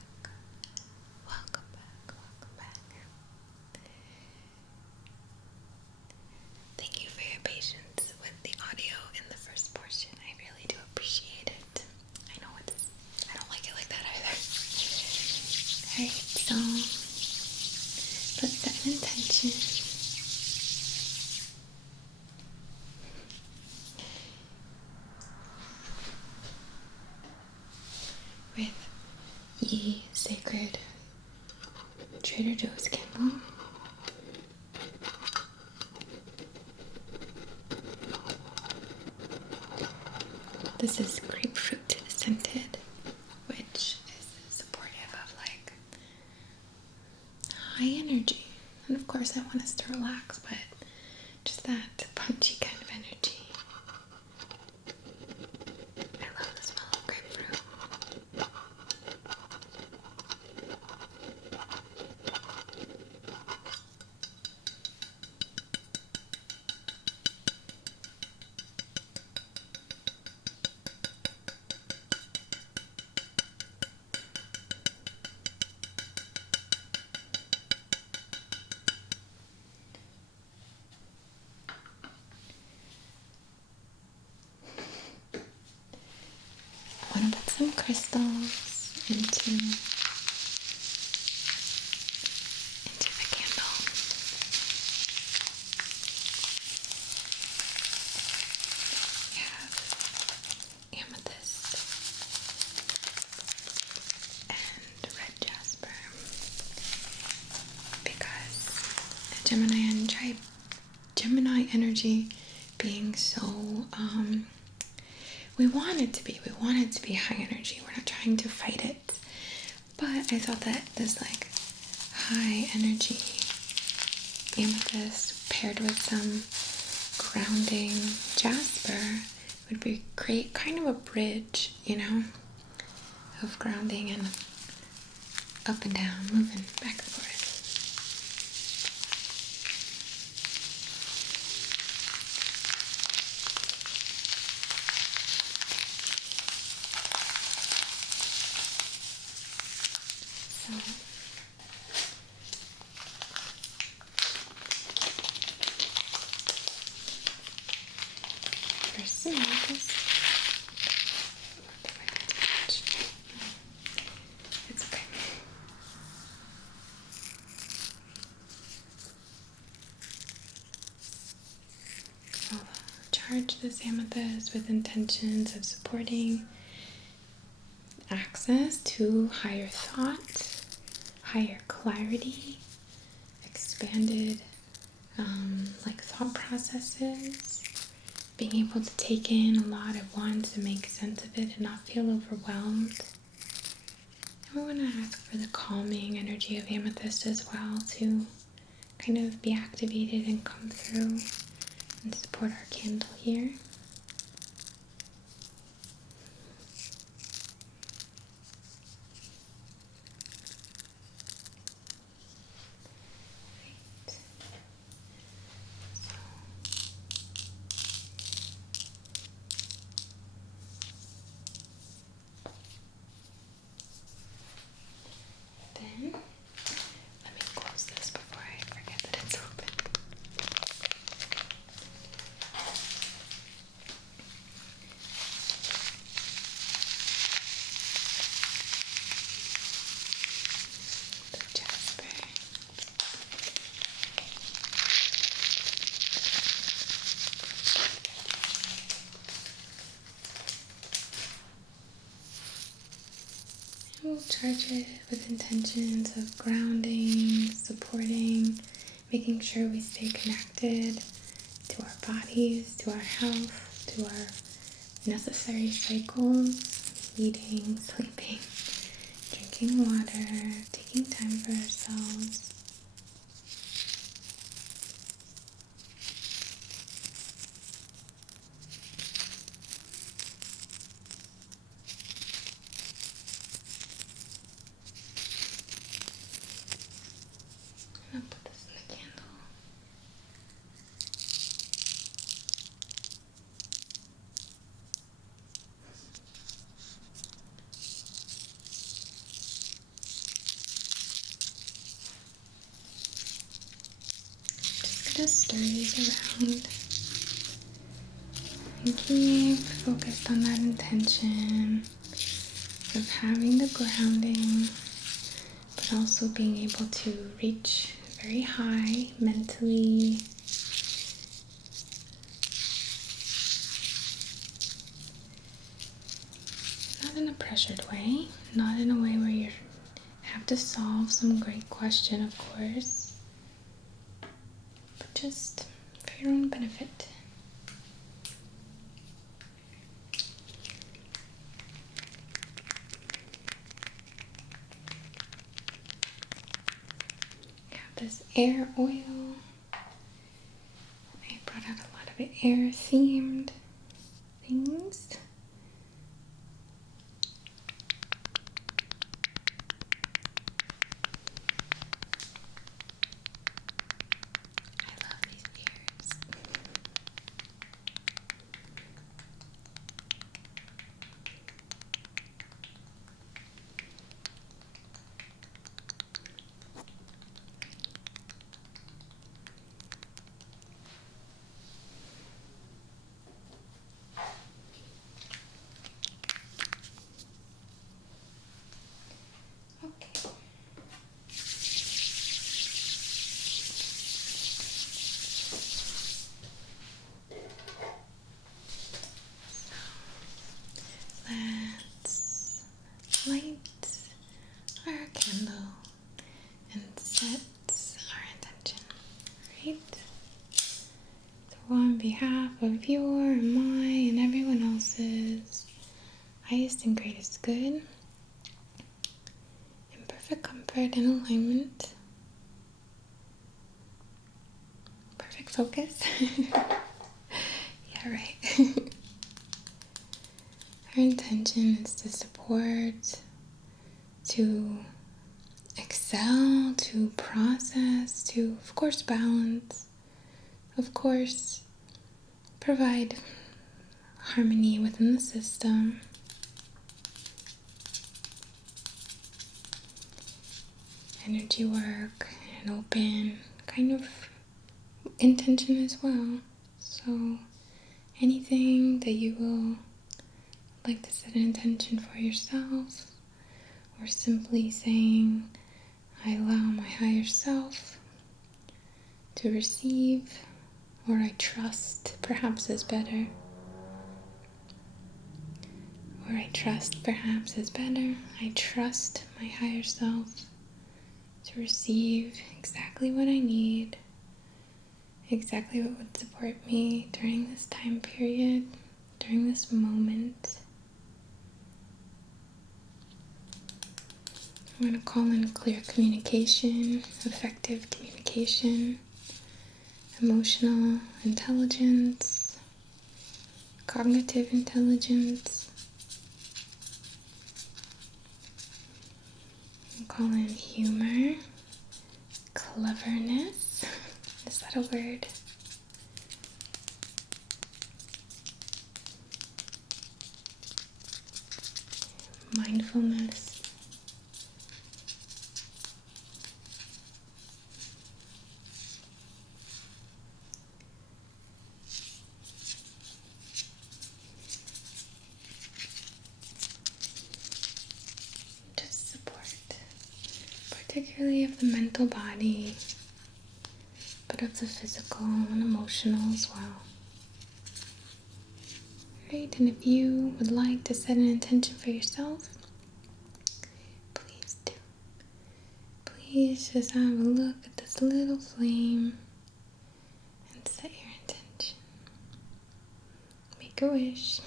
Welcome back. Welcome back. Thank you for your patience with the audio in the first portion. I really do appreciate it. I know I don't like it like that either. Alright, so let's set an intention. With ye sacred Trader Joe's candle. This is grapefruit scented, which is supportive of like high energy. And of course I want us to relax, but just that punchy kind of energy. I love the smell of grapefruit. I want to put some crystals into the candle. We have amethyst and red jasper, because Gemini energy being so we want it to be high energy. We're not trying to fight it. But I thought that this like high energy amethyst paired with some grounding jasper would be great, kind of a bridge, you know, of grounding and up and down, moving back and forth. So first amethyst. It's okay. I'll charge this amethyst with intentions of supporting access to higher thought, higher clarity, expanded thought processes, being able to take in a lot at once and make sense of it and not feel overwhelmed. And we want to ask for the calming energy of amethyst as well to kind of be activated and come through and support our candle here. Then, let me close this before I forget that it's open. The jasper. We'll charge it with intentions of grounding, supporting, making sure we stay connected to our bodies, to our health, to our necessary cycles, eating, sleeping, drinking water, taking time for ourselves. I'll put this in the candle. Just gonna stir these around and keep focused on that intention of having the grounding, but also being able to reach very high mentally. Not in a pressured way, not in a way where you have to solve some great question, of course, but just for your own benefit. This air oil. I brought out a lot of air themed things. I love these ears. Let's light our candle and set our intention, right? So on behalf of your and my and everyone else's highest and greatest good, in perfect comfort and alignment, perfect focus. Yeah, right. Our intention is to support, to excel, to process, to, of course, balance, of course, provide harmony within the system. energy work, an open kind of intention as well. So anything that you will like to set an intention for yourself, or simply saying, I allow my higher self to receive, or I trust perhaps is better. Or I trust perhaps is better. I trust my higher self to receive exactly what I need, exactly what would support me during this time period, during this moment. I'm going to call in clear communication, effective communication, emotional intelligence, cognitive intelligence. I'll call in humor, cleverness. Is that a word? Mindfulness. Just support, particularly of the mental body, but of the physical and emotional as well. Right, and if you would like to set an intention for yourself, please do. Please just have a look at this little flame and set your intention. Make a wish.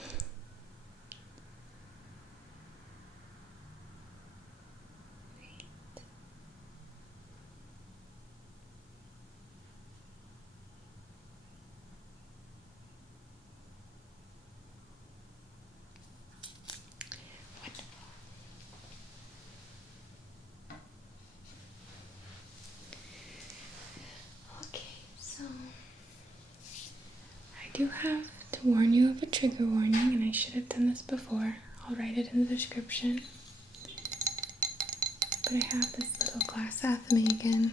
Okay, so I do have to warn you of a trigger warning, and I should have done this before. I'll write it in the description. But I have this little glass athame again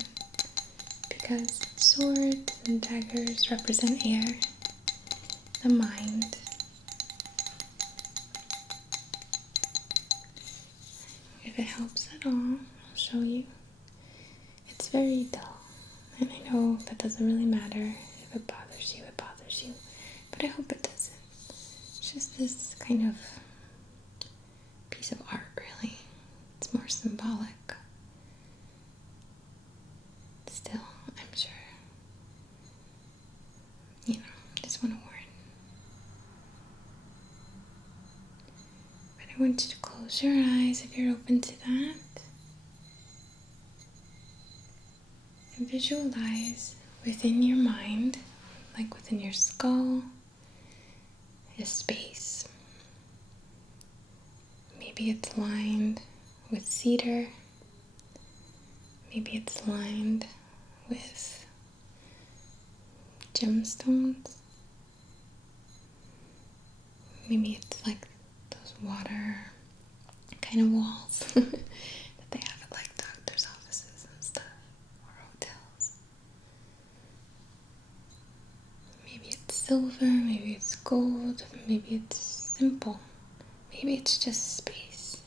because swords and daggers represent air, the mind. If it helps at all, I'll show you. It's very dull, and I know that doesn't really matter. If it bothers you, it bothers you. But I hope it doesn't. It's just this kind of piece of art, really. It's more symbolic. Still, I'm sure, just want to warn. But I want you to close your eyes if you're open to that. And visualize within your mind, like within your skull, a space. Maybe it's lined with cedar. Maybe it's lined with gemstones. Maybe it's like those water kind of walls that they have at like doctor's offices and stuff, or hotels. Maybe it's silver, maybe it's gold, maybe it's simple, maybe it's just space.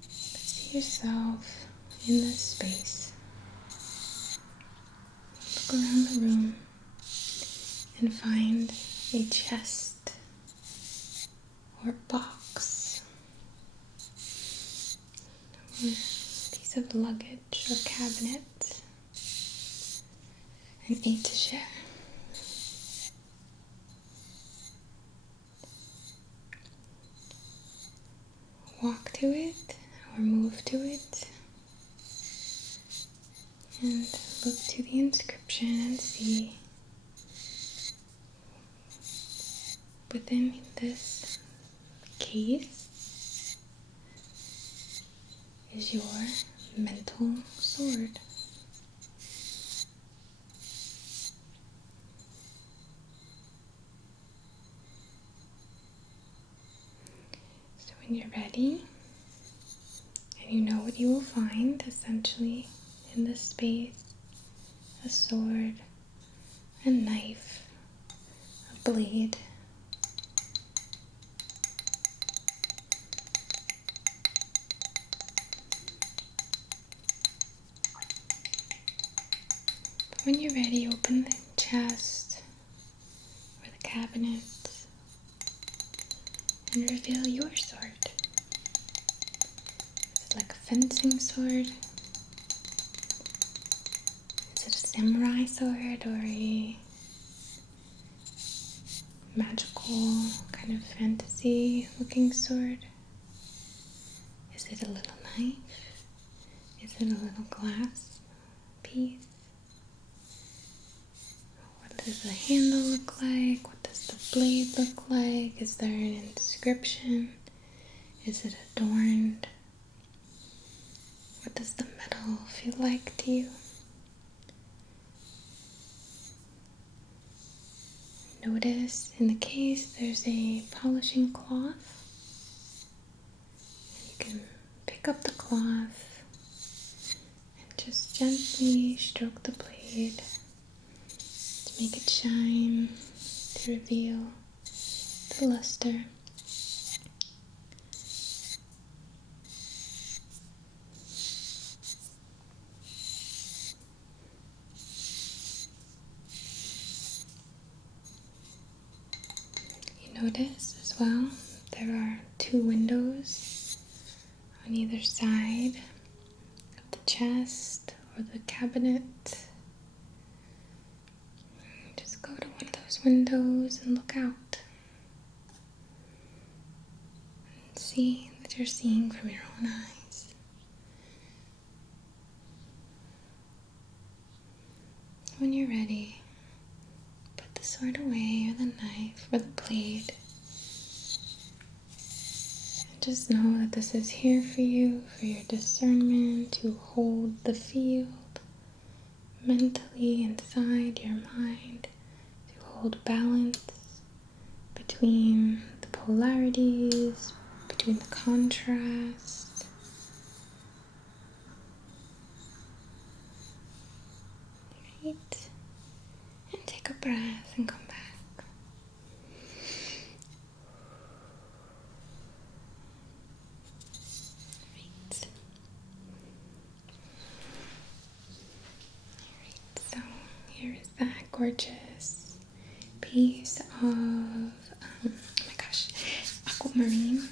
But see yourself in this space. Look around the room and find a chest or box or piece of luggage or cabinet, an étagère. Walk to it or move to it and look to the inscription and see within this case is your mental sword. So when you're ready, And you know what you will find essentially in this space: a sword, a knife, a blade. When you're ready, open the chest or the cabinet and reveal your sword. Is it like a fencing sword? Is it a samurai sword or a magical kind of fantasy looking sword? Is it a little knife? Is it a little glass piece? What does the handle look like? What does the blade look like? Is there an inscription? Is it adorned? What does the metal feel like to you? Notice in the case there's a polishing cloth. You can pick up the cloth and just gently stroke the blade to make it shine, to reveal the luster. You notice as well there are 2 windows on either side of the chest or the cabinet. Just go to one of those windows and look out. And see that you're seeing from your own eyes. When you're ready, put the sword away, or the knife, or the blade. And just know that this is here for you, for your discernment, to hold the field mentally inside your mind, to hold balance between the polarities, between the contrast. Right? And take a breath and come back. Right. Alright, so here is that gorgeous piece of, oh my gosh, Aquamarine.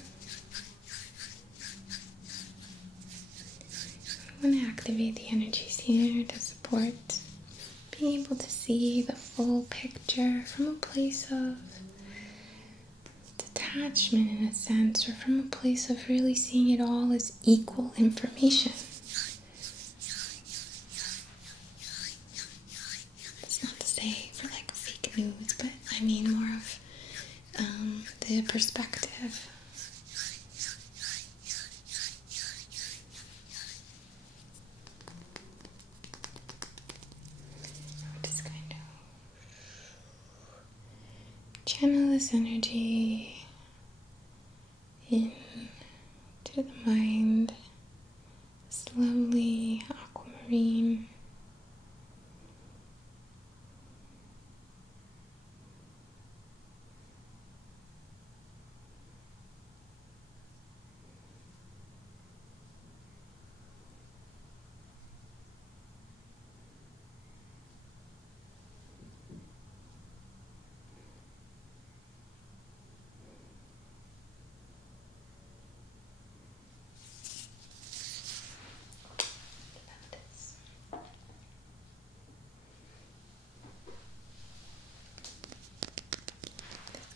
I want to activate the energies here to support being able to see the full picture from a place of detachment in a sense, or from a place of really seeing it all as equal information. That's not to say for like fake news, but I mean more of the perspective. Channel this energy in to the mind, this lovely aquamarine.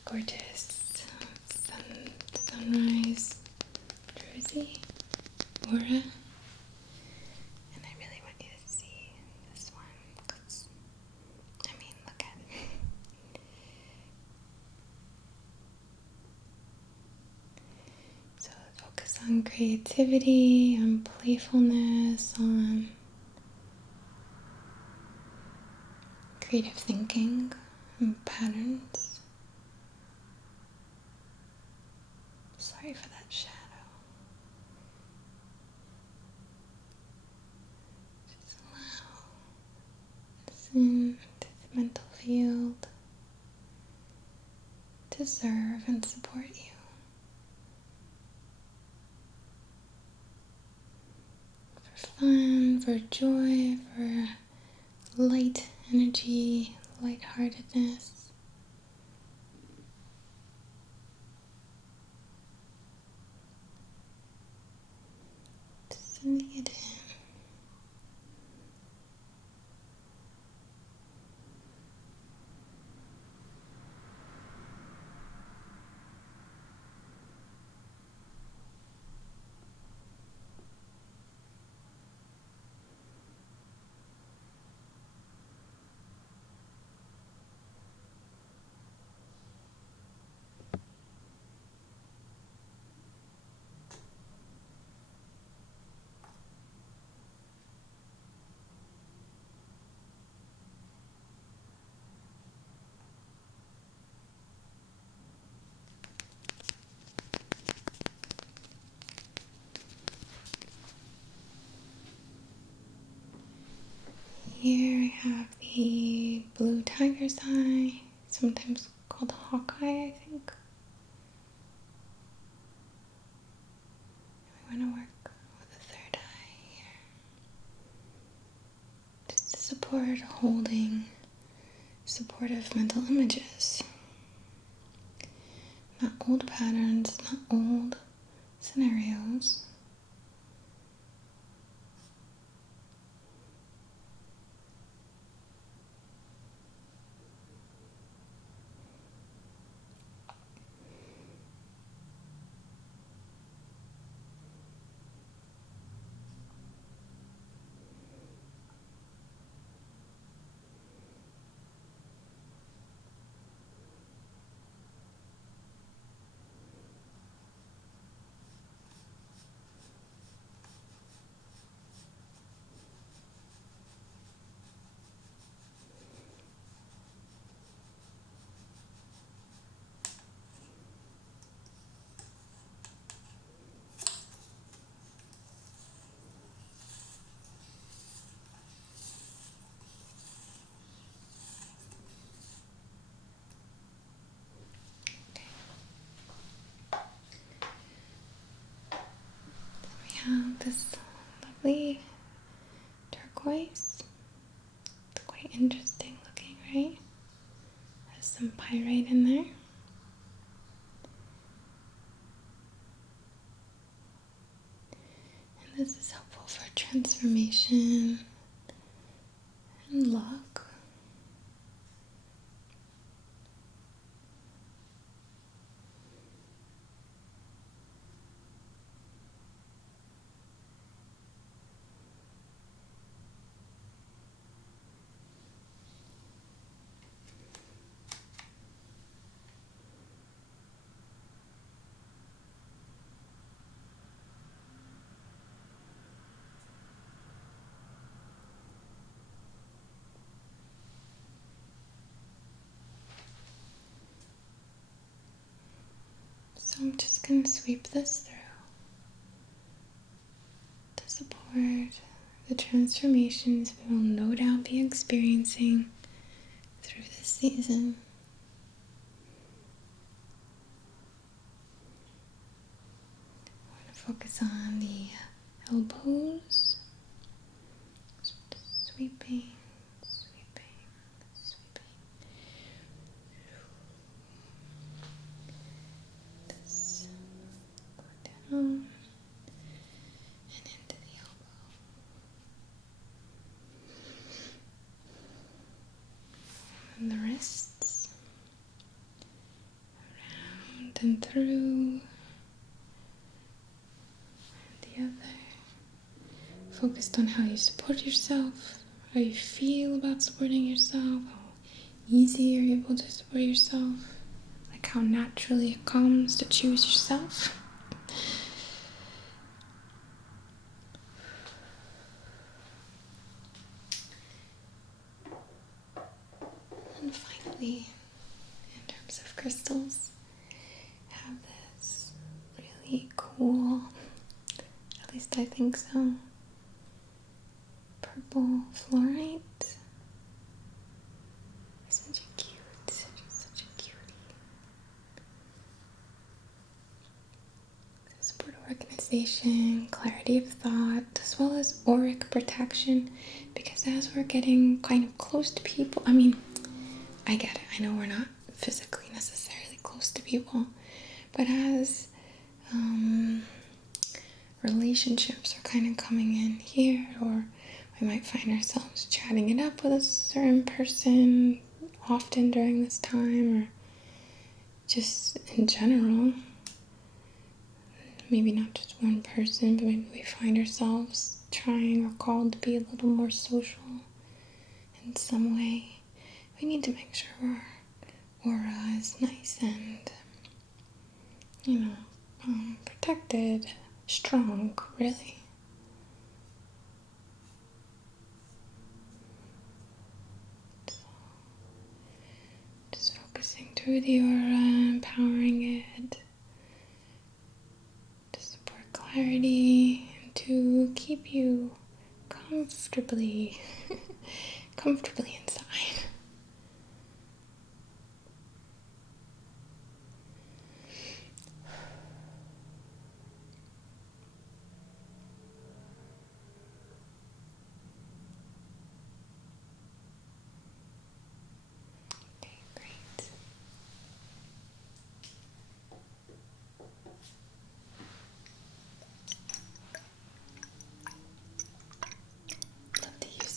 Gorgeous sunrise jersey aura, and I really want you to see this one because I mean, look at it. So focus on creativity, on playfulness, on creative thinking and patterns. Sorry for that shadow. into the mental field to serve and support you. For fun, for joy, for light energy, lightheartedness. Sending it in. Here I have the blue tiger's eye, sometimes called hawkeye, I think. We want to work with the third eye here. Just to support holding supportive mental images. Not old patterns, not old scenarios. Have this lovely turquoise. It's quite interesting looking, right? Has some pyrite in there. And this is helpful for transformation and luck. So I'm just going to sweep this through to support the transformations we will no doubt be experiencing through this season. I want to focus on the elbows, just sweeping, sweeping, sweeping. This go down and into the elbow. And the wrists, around and through, and the other. Focused on how you support yourself, how you feel about supporting yourself, how easy you're able to support yourself, like how naturally it comes to choose yourself. And finally, in terms of crystals, I have this really cool, at least I think so, purple fluorite. relaxation, clarity of thought, as well as auric protection. Because as we're getting kind of close to people, I mean, I get it. I know we're not physically necessarily close to people, but as relationships are kind of coming in here, or we might find ourselves chatting it up with a certain person often during this time, or just in general, maybe not just one person, but maybe we find ourselves trying or called to be a little more social in some way. We need to make sure our aura is nice and, protected, strong, really. So, just focusing through the aura, empowering it to support clarity and to keep you comfortably inside.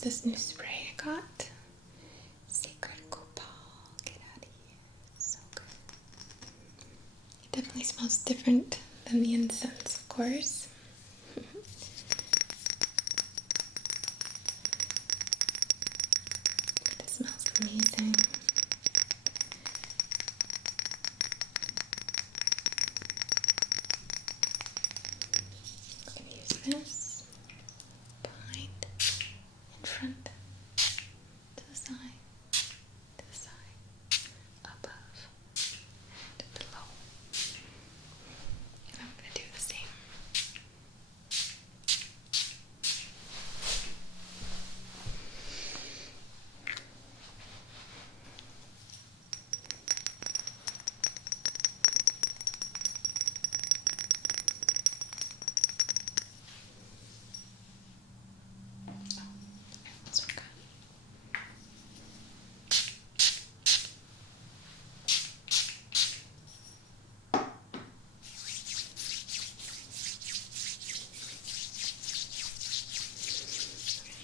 This new spray I got, Sacred Copal. Get out of here. So good. It definitely smells different than the incense, of course. It smells amazing. I'm going to use this behind, in front, to the side, above, and below. And I'm going to do the same.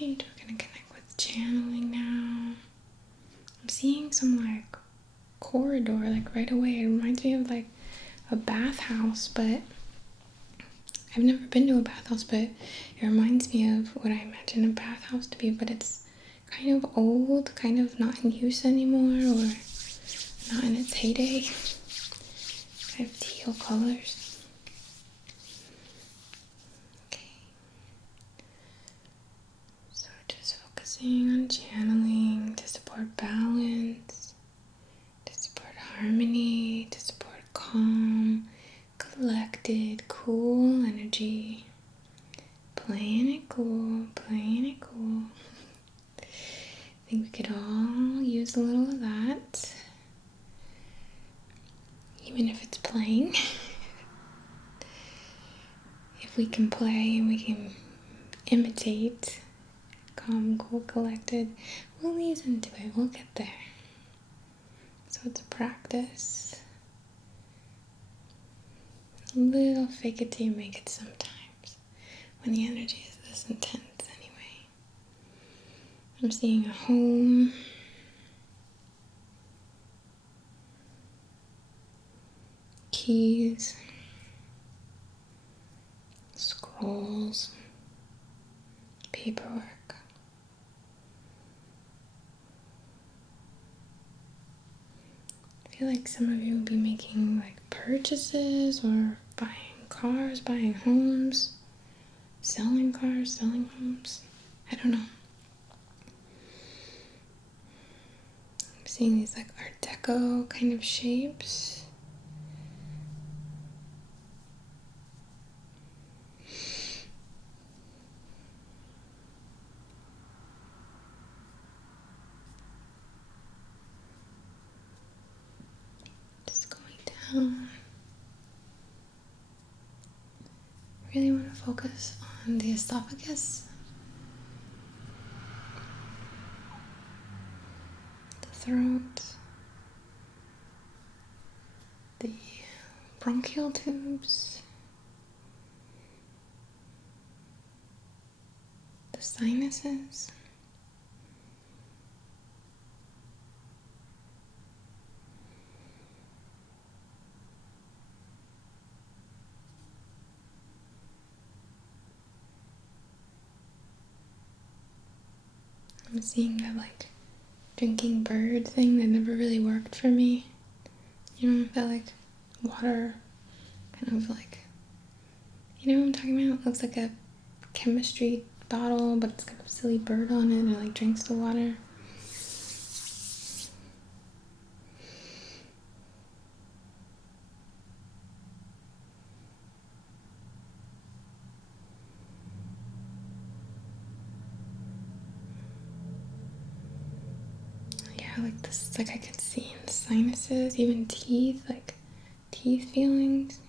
We're going to connect with channeling now. I'm seeing some like corridor like right away. It reminds me of like a bathhouse, but I've never been to a bathhouse, but it reminds me of what I imagine a bathhouse to be, but it's kind of old, kind of not in use anymore, or not in its heyday. Kind of teal colors. On channeling to support balance, to support harmony, to support calm, collected, cool energy. Playing it cool, playing it cool. I think we could all use a little of that, even if it's playing. If we can play and we can imitate calm, cool, collected, we'll ease into it. We'll get there. So it's a practice. A little fake it till you make it sometimes, when the energy is this intense anyway. I'm seeing a home. Keys. Scrolls. Paperwork. I feel like some of you will be making like purchases or buying cars, buying homes, selling cars, selling homes. I don't know. I'm seeing these like Art Deco kind of shapes. Really want to focus on the esophagus, the throat, the bronchial tubes, the sinuses, I'm seeing that like drinking bird thing that never really worked for me. You know, that like water kind of like, you know what I'm talking about? It looks like a chemistry bottle, but it's got a silly bird on it and it like drinks the water. Yeah, like this, like I could see in the sinuses, even teeth, like teeth feelings.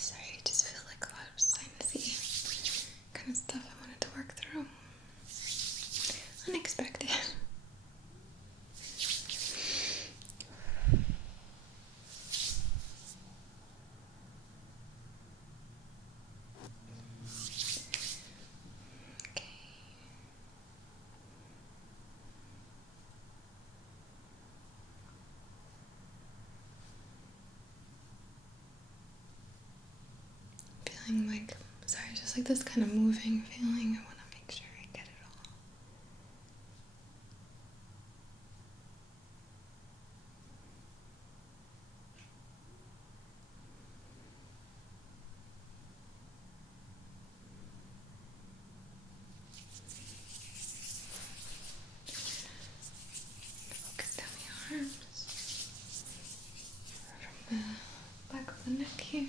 Sorry, I just feel like a lot of sinusy kind of stuff I wanted to work through. Unexpected. Okay. Feeling like, sorry, just like this kind of moving feeling. I want to make sure I get it all. Focus down the arms, from the back of the neck here.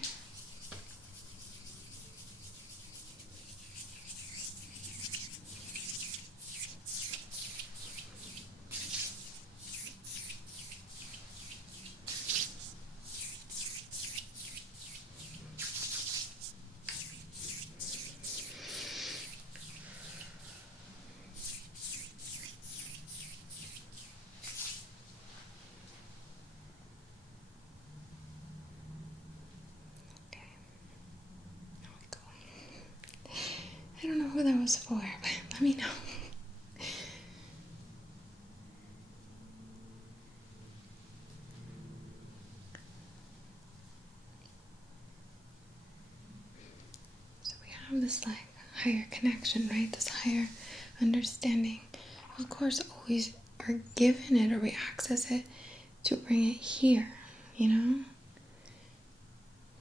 I don't know who that was for, but let me know. So we have this like higher connection, right? This higher understanding. Of course, always are given it or we access it to bring it here, you know?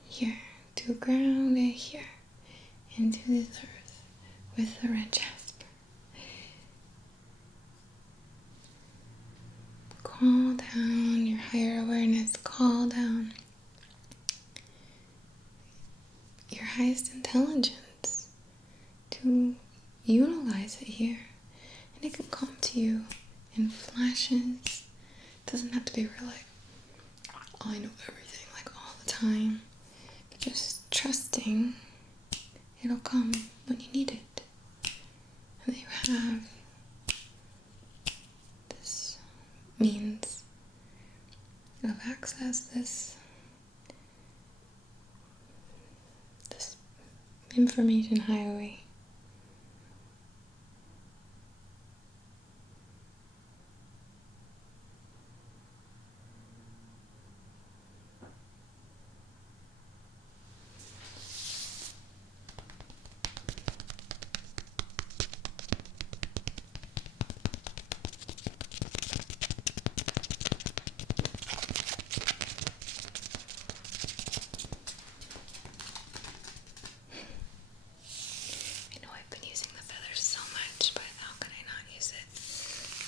Here, to ground it here, into this earth with the red jasper. Call down your higher awareness, call down your highest intelligence to utilize it here. And it can come to you in flashes. It doesn't have to be real like, oh, I know everything like all the time. But just trusting it'll come when you need it. And that you have this means of access, this information highway.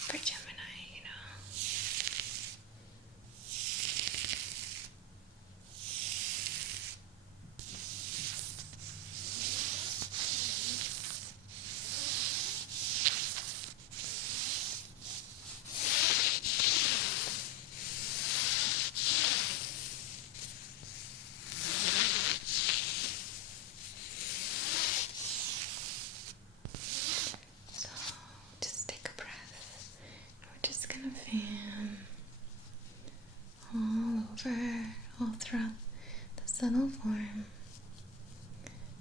For Gemini, you know. So just take a breath. We're just gonna fan all over, all throughout the subtle form.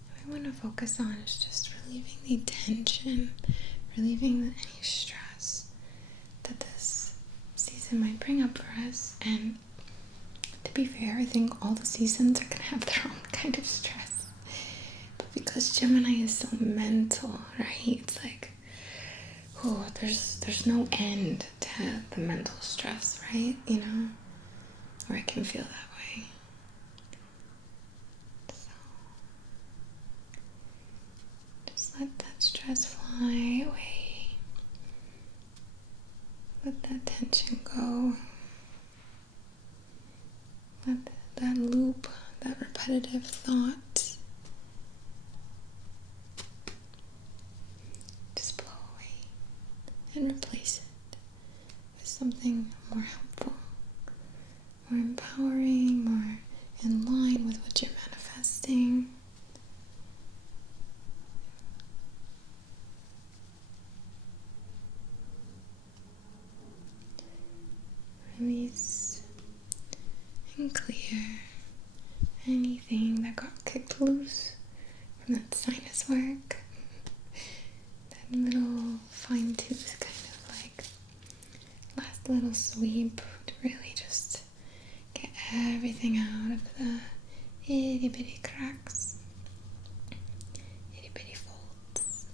What I want to focus on is just relieving the tension, relieving any stress that this season might bring up for us. And to be fair, I think all the seasons are gonna have their own kind of stress. But because Gemini is so mental, right? It's like, oh, there's no end to the mental stress, right? You know, or I can feel that way. So just let that stress fly away. Let that tension go. Let that loop, that repetitive thought just blow away and replace it with something more helpful, more empowering, more in line with what you're manifesting. Release and clear anything that got kicked loose from that sinus work. That little fine tooth kind of like last little sweep to really just get everything out of the itty bitty cracks, itty bitty folds.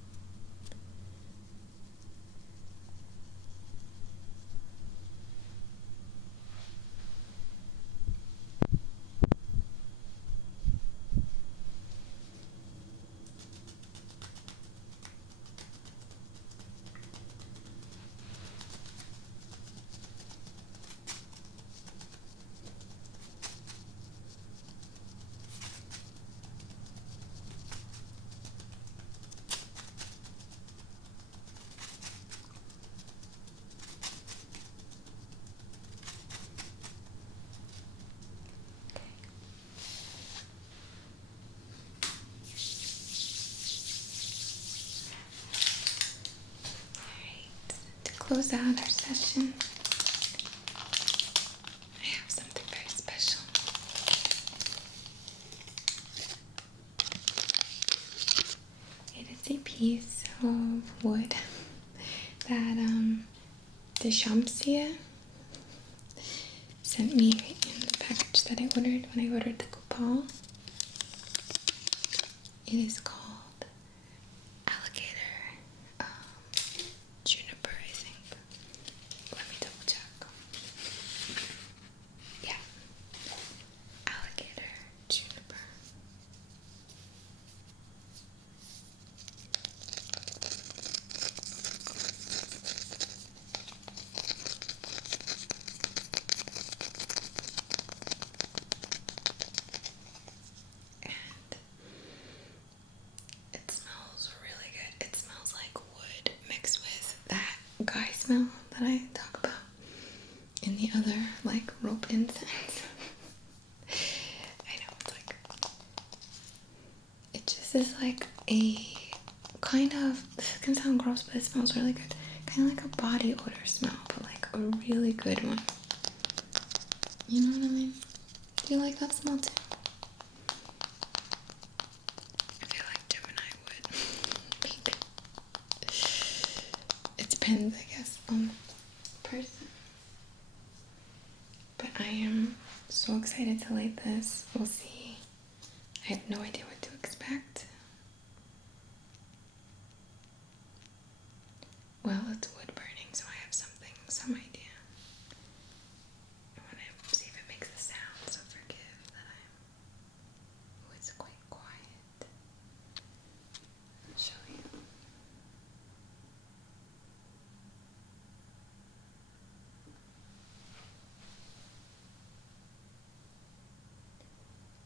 Close out our session, I have something very special. It is a piece of wood that the Shamsia sent me in the package that I ordered when I ordered the coupon. It is called alligator juniper, I think. Let me double check. Yeah, alligator juniper. It smells really good. It smells like wood mixed with that guy smell that I talk about in the other like rope incense. I know, it's like, it just is like a kind of, this can sound gross, but it smells really good. Kind of like a body odor smell, but like a really good one. You know what I mean? Do you like that smell too? I feel like excited to light this. We'll see. I have no idea what to expect. Well, it's wood burning, so I have some idea. I want to see if it makes a sound, so forgive that it's quite quiet. I'll show you.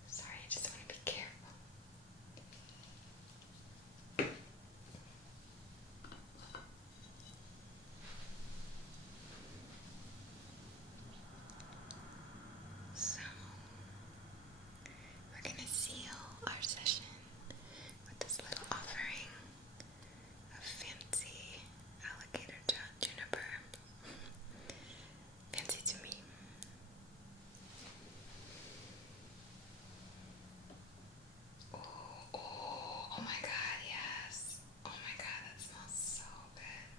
Sorry, I just want to be careful. So, we're going to seal our session with this little offering of fancy alligator juniper. Fancy to me. Oh my god, yes. Oh my god, that smells so good.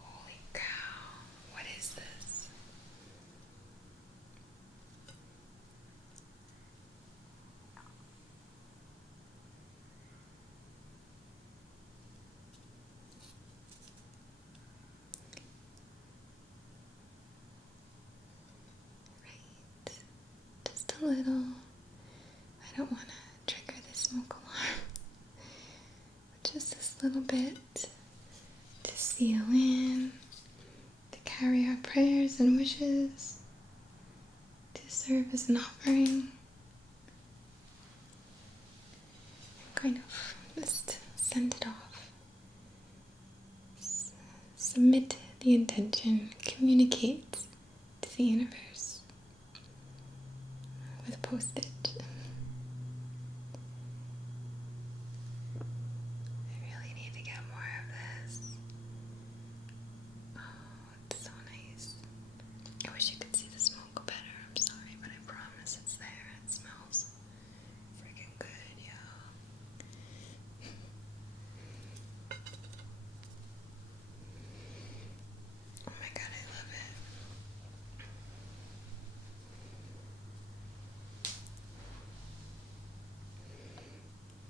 Holy cow, what is this? Right, just a little. I don't want to trigger the smoke alarm, but just this little bit to seal in, to carry our prayers and wishes, to serve as an offering. And kind of just send it off. Submit the intention, communicate to the universe with postage. I really need to get more of this. Oh, it's so nice. I wish you could see the smoke better. I'm sorry, but I promise it's there. It smells freaking good, yo. Oh my god, I love it.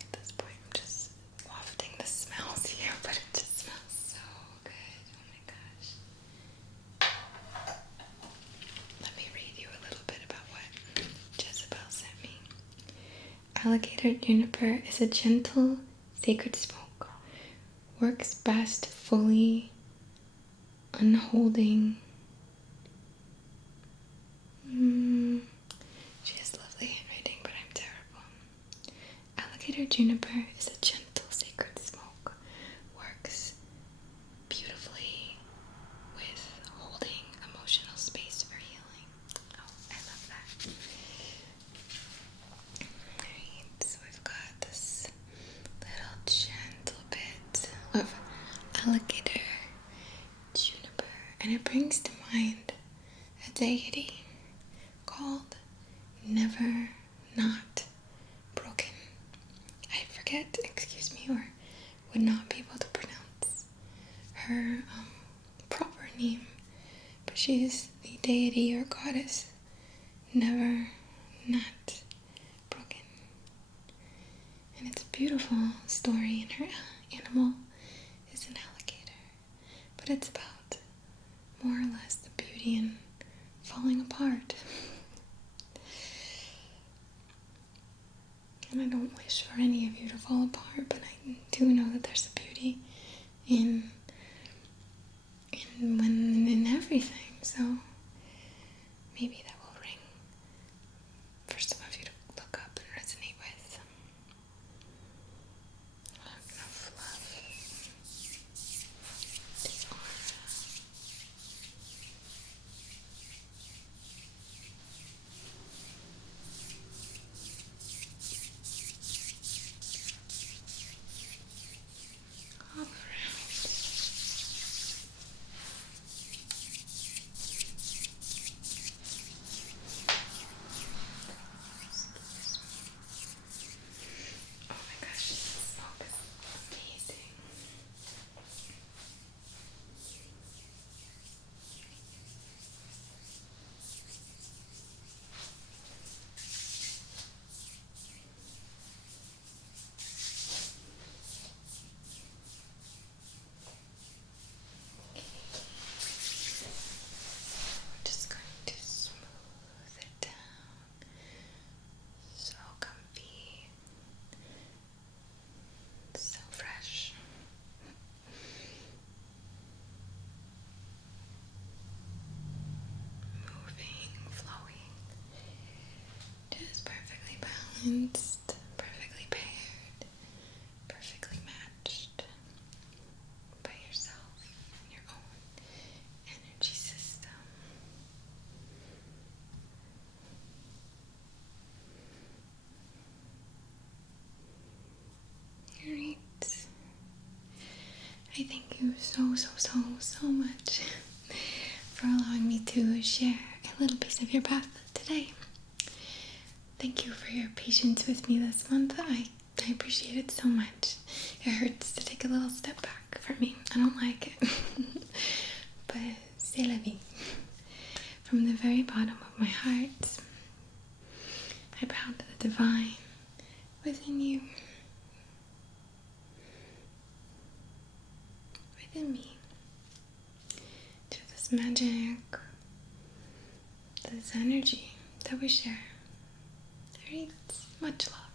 At this point, I'm just wafting the smells here, but it just smells so good. Oh my gosh. Let me read you a little bit about what Jezebel sent me. Alligator juniper is a gentle, sacred smoke. Works best fully unholding. She has lovely handwriting, but I'm terrible. Alligator juniper is a gentle, sacred smoke. Works beautifully with holding emotional space for healing. Oh, I love that. Alright, so we've got this little gentle bit of alligator juniper, and it brings to mind a deity called Never Not Broken. I forget, excuse me, or would not be able to pronounce her proper name, but she is the deity or goddess Never Not Broken. And it's a beautiful story, and her animal is an alligator, but it's about more or less the beauty and falling apart. And I don't wish for any of you to fall apart, but I do know that there's a beauty in everything. So maybe that will ring for some of you to look up and resonate with. I'm gonna fluff the aura. All around. balanced, perfectly paired, perfectly matched by yourself and your own energy system. Alright. I thank you so much for allowing me to share a little piece of your path today. Thank you for your patience with me this month. I appreciate it so much. It hurts to take a little step back for me. I don't like it. But c'est la vie. From the very bottom of my heart, I bow to the divine within you, within me, to this magic, this energy that we share. Alright, much love.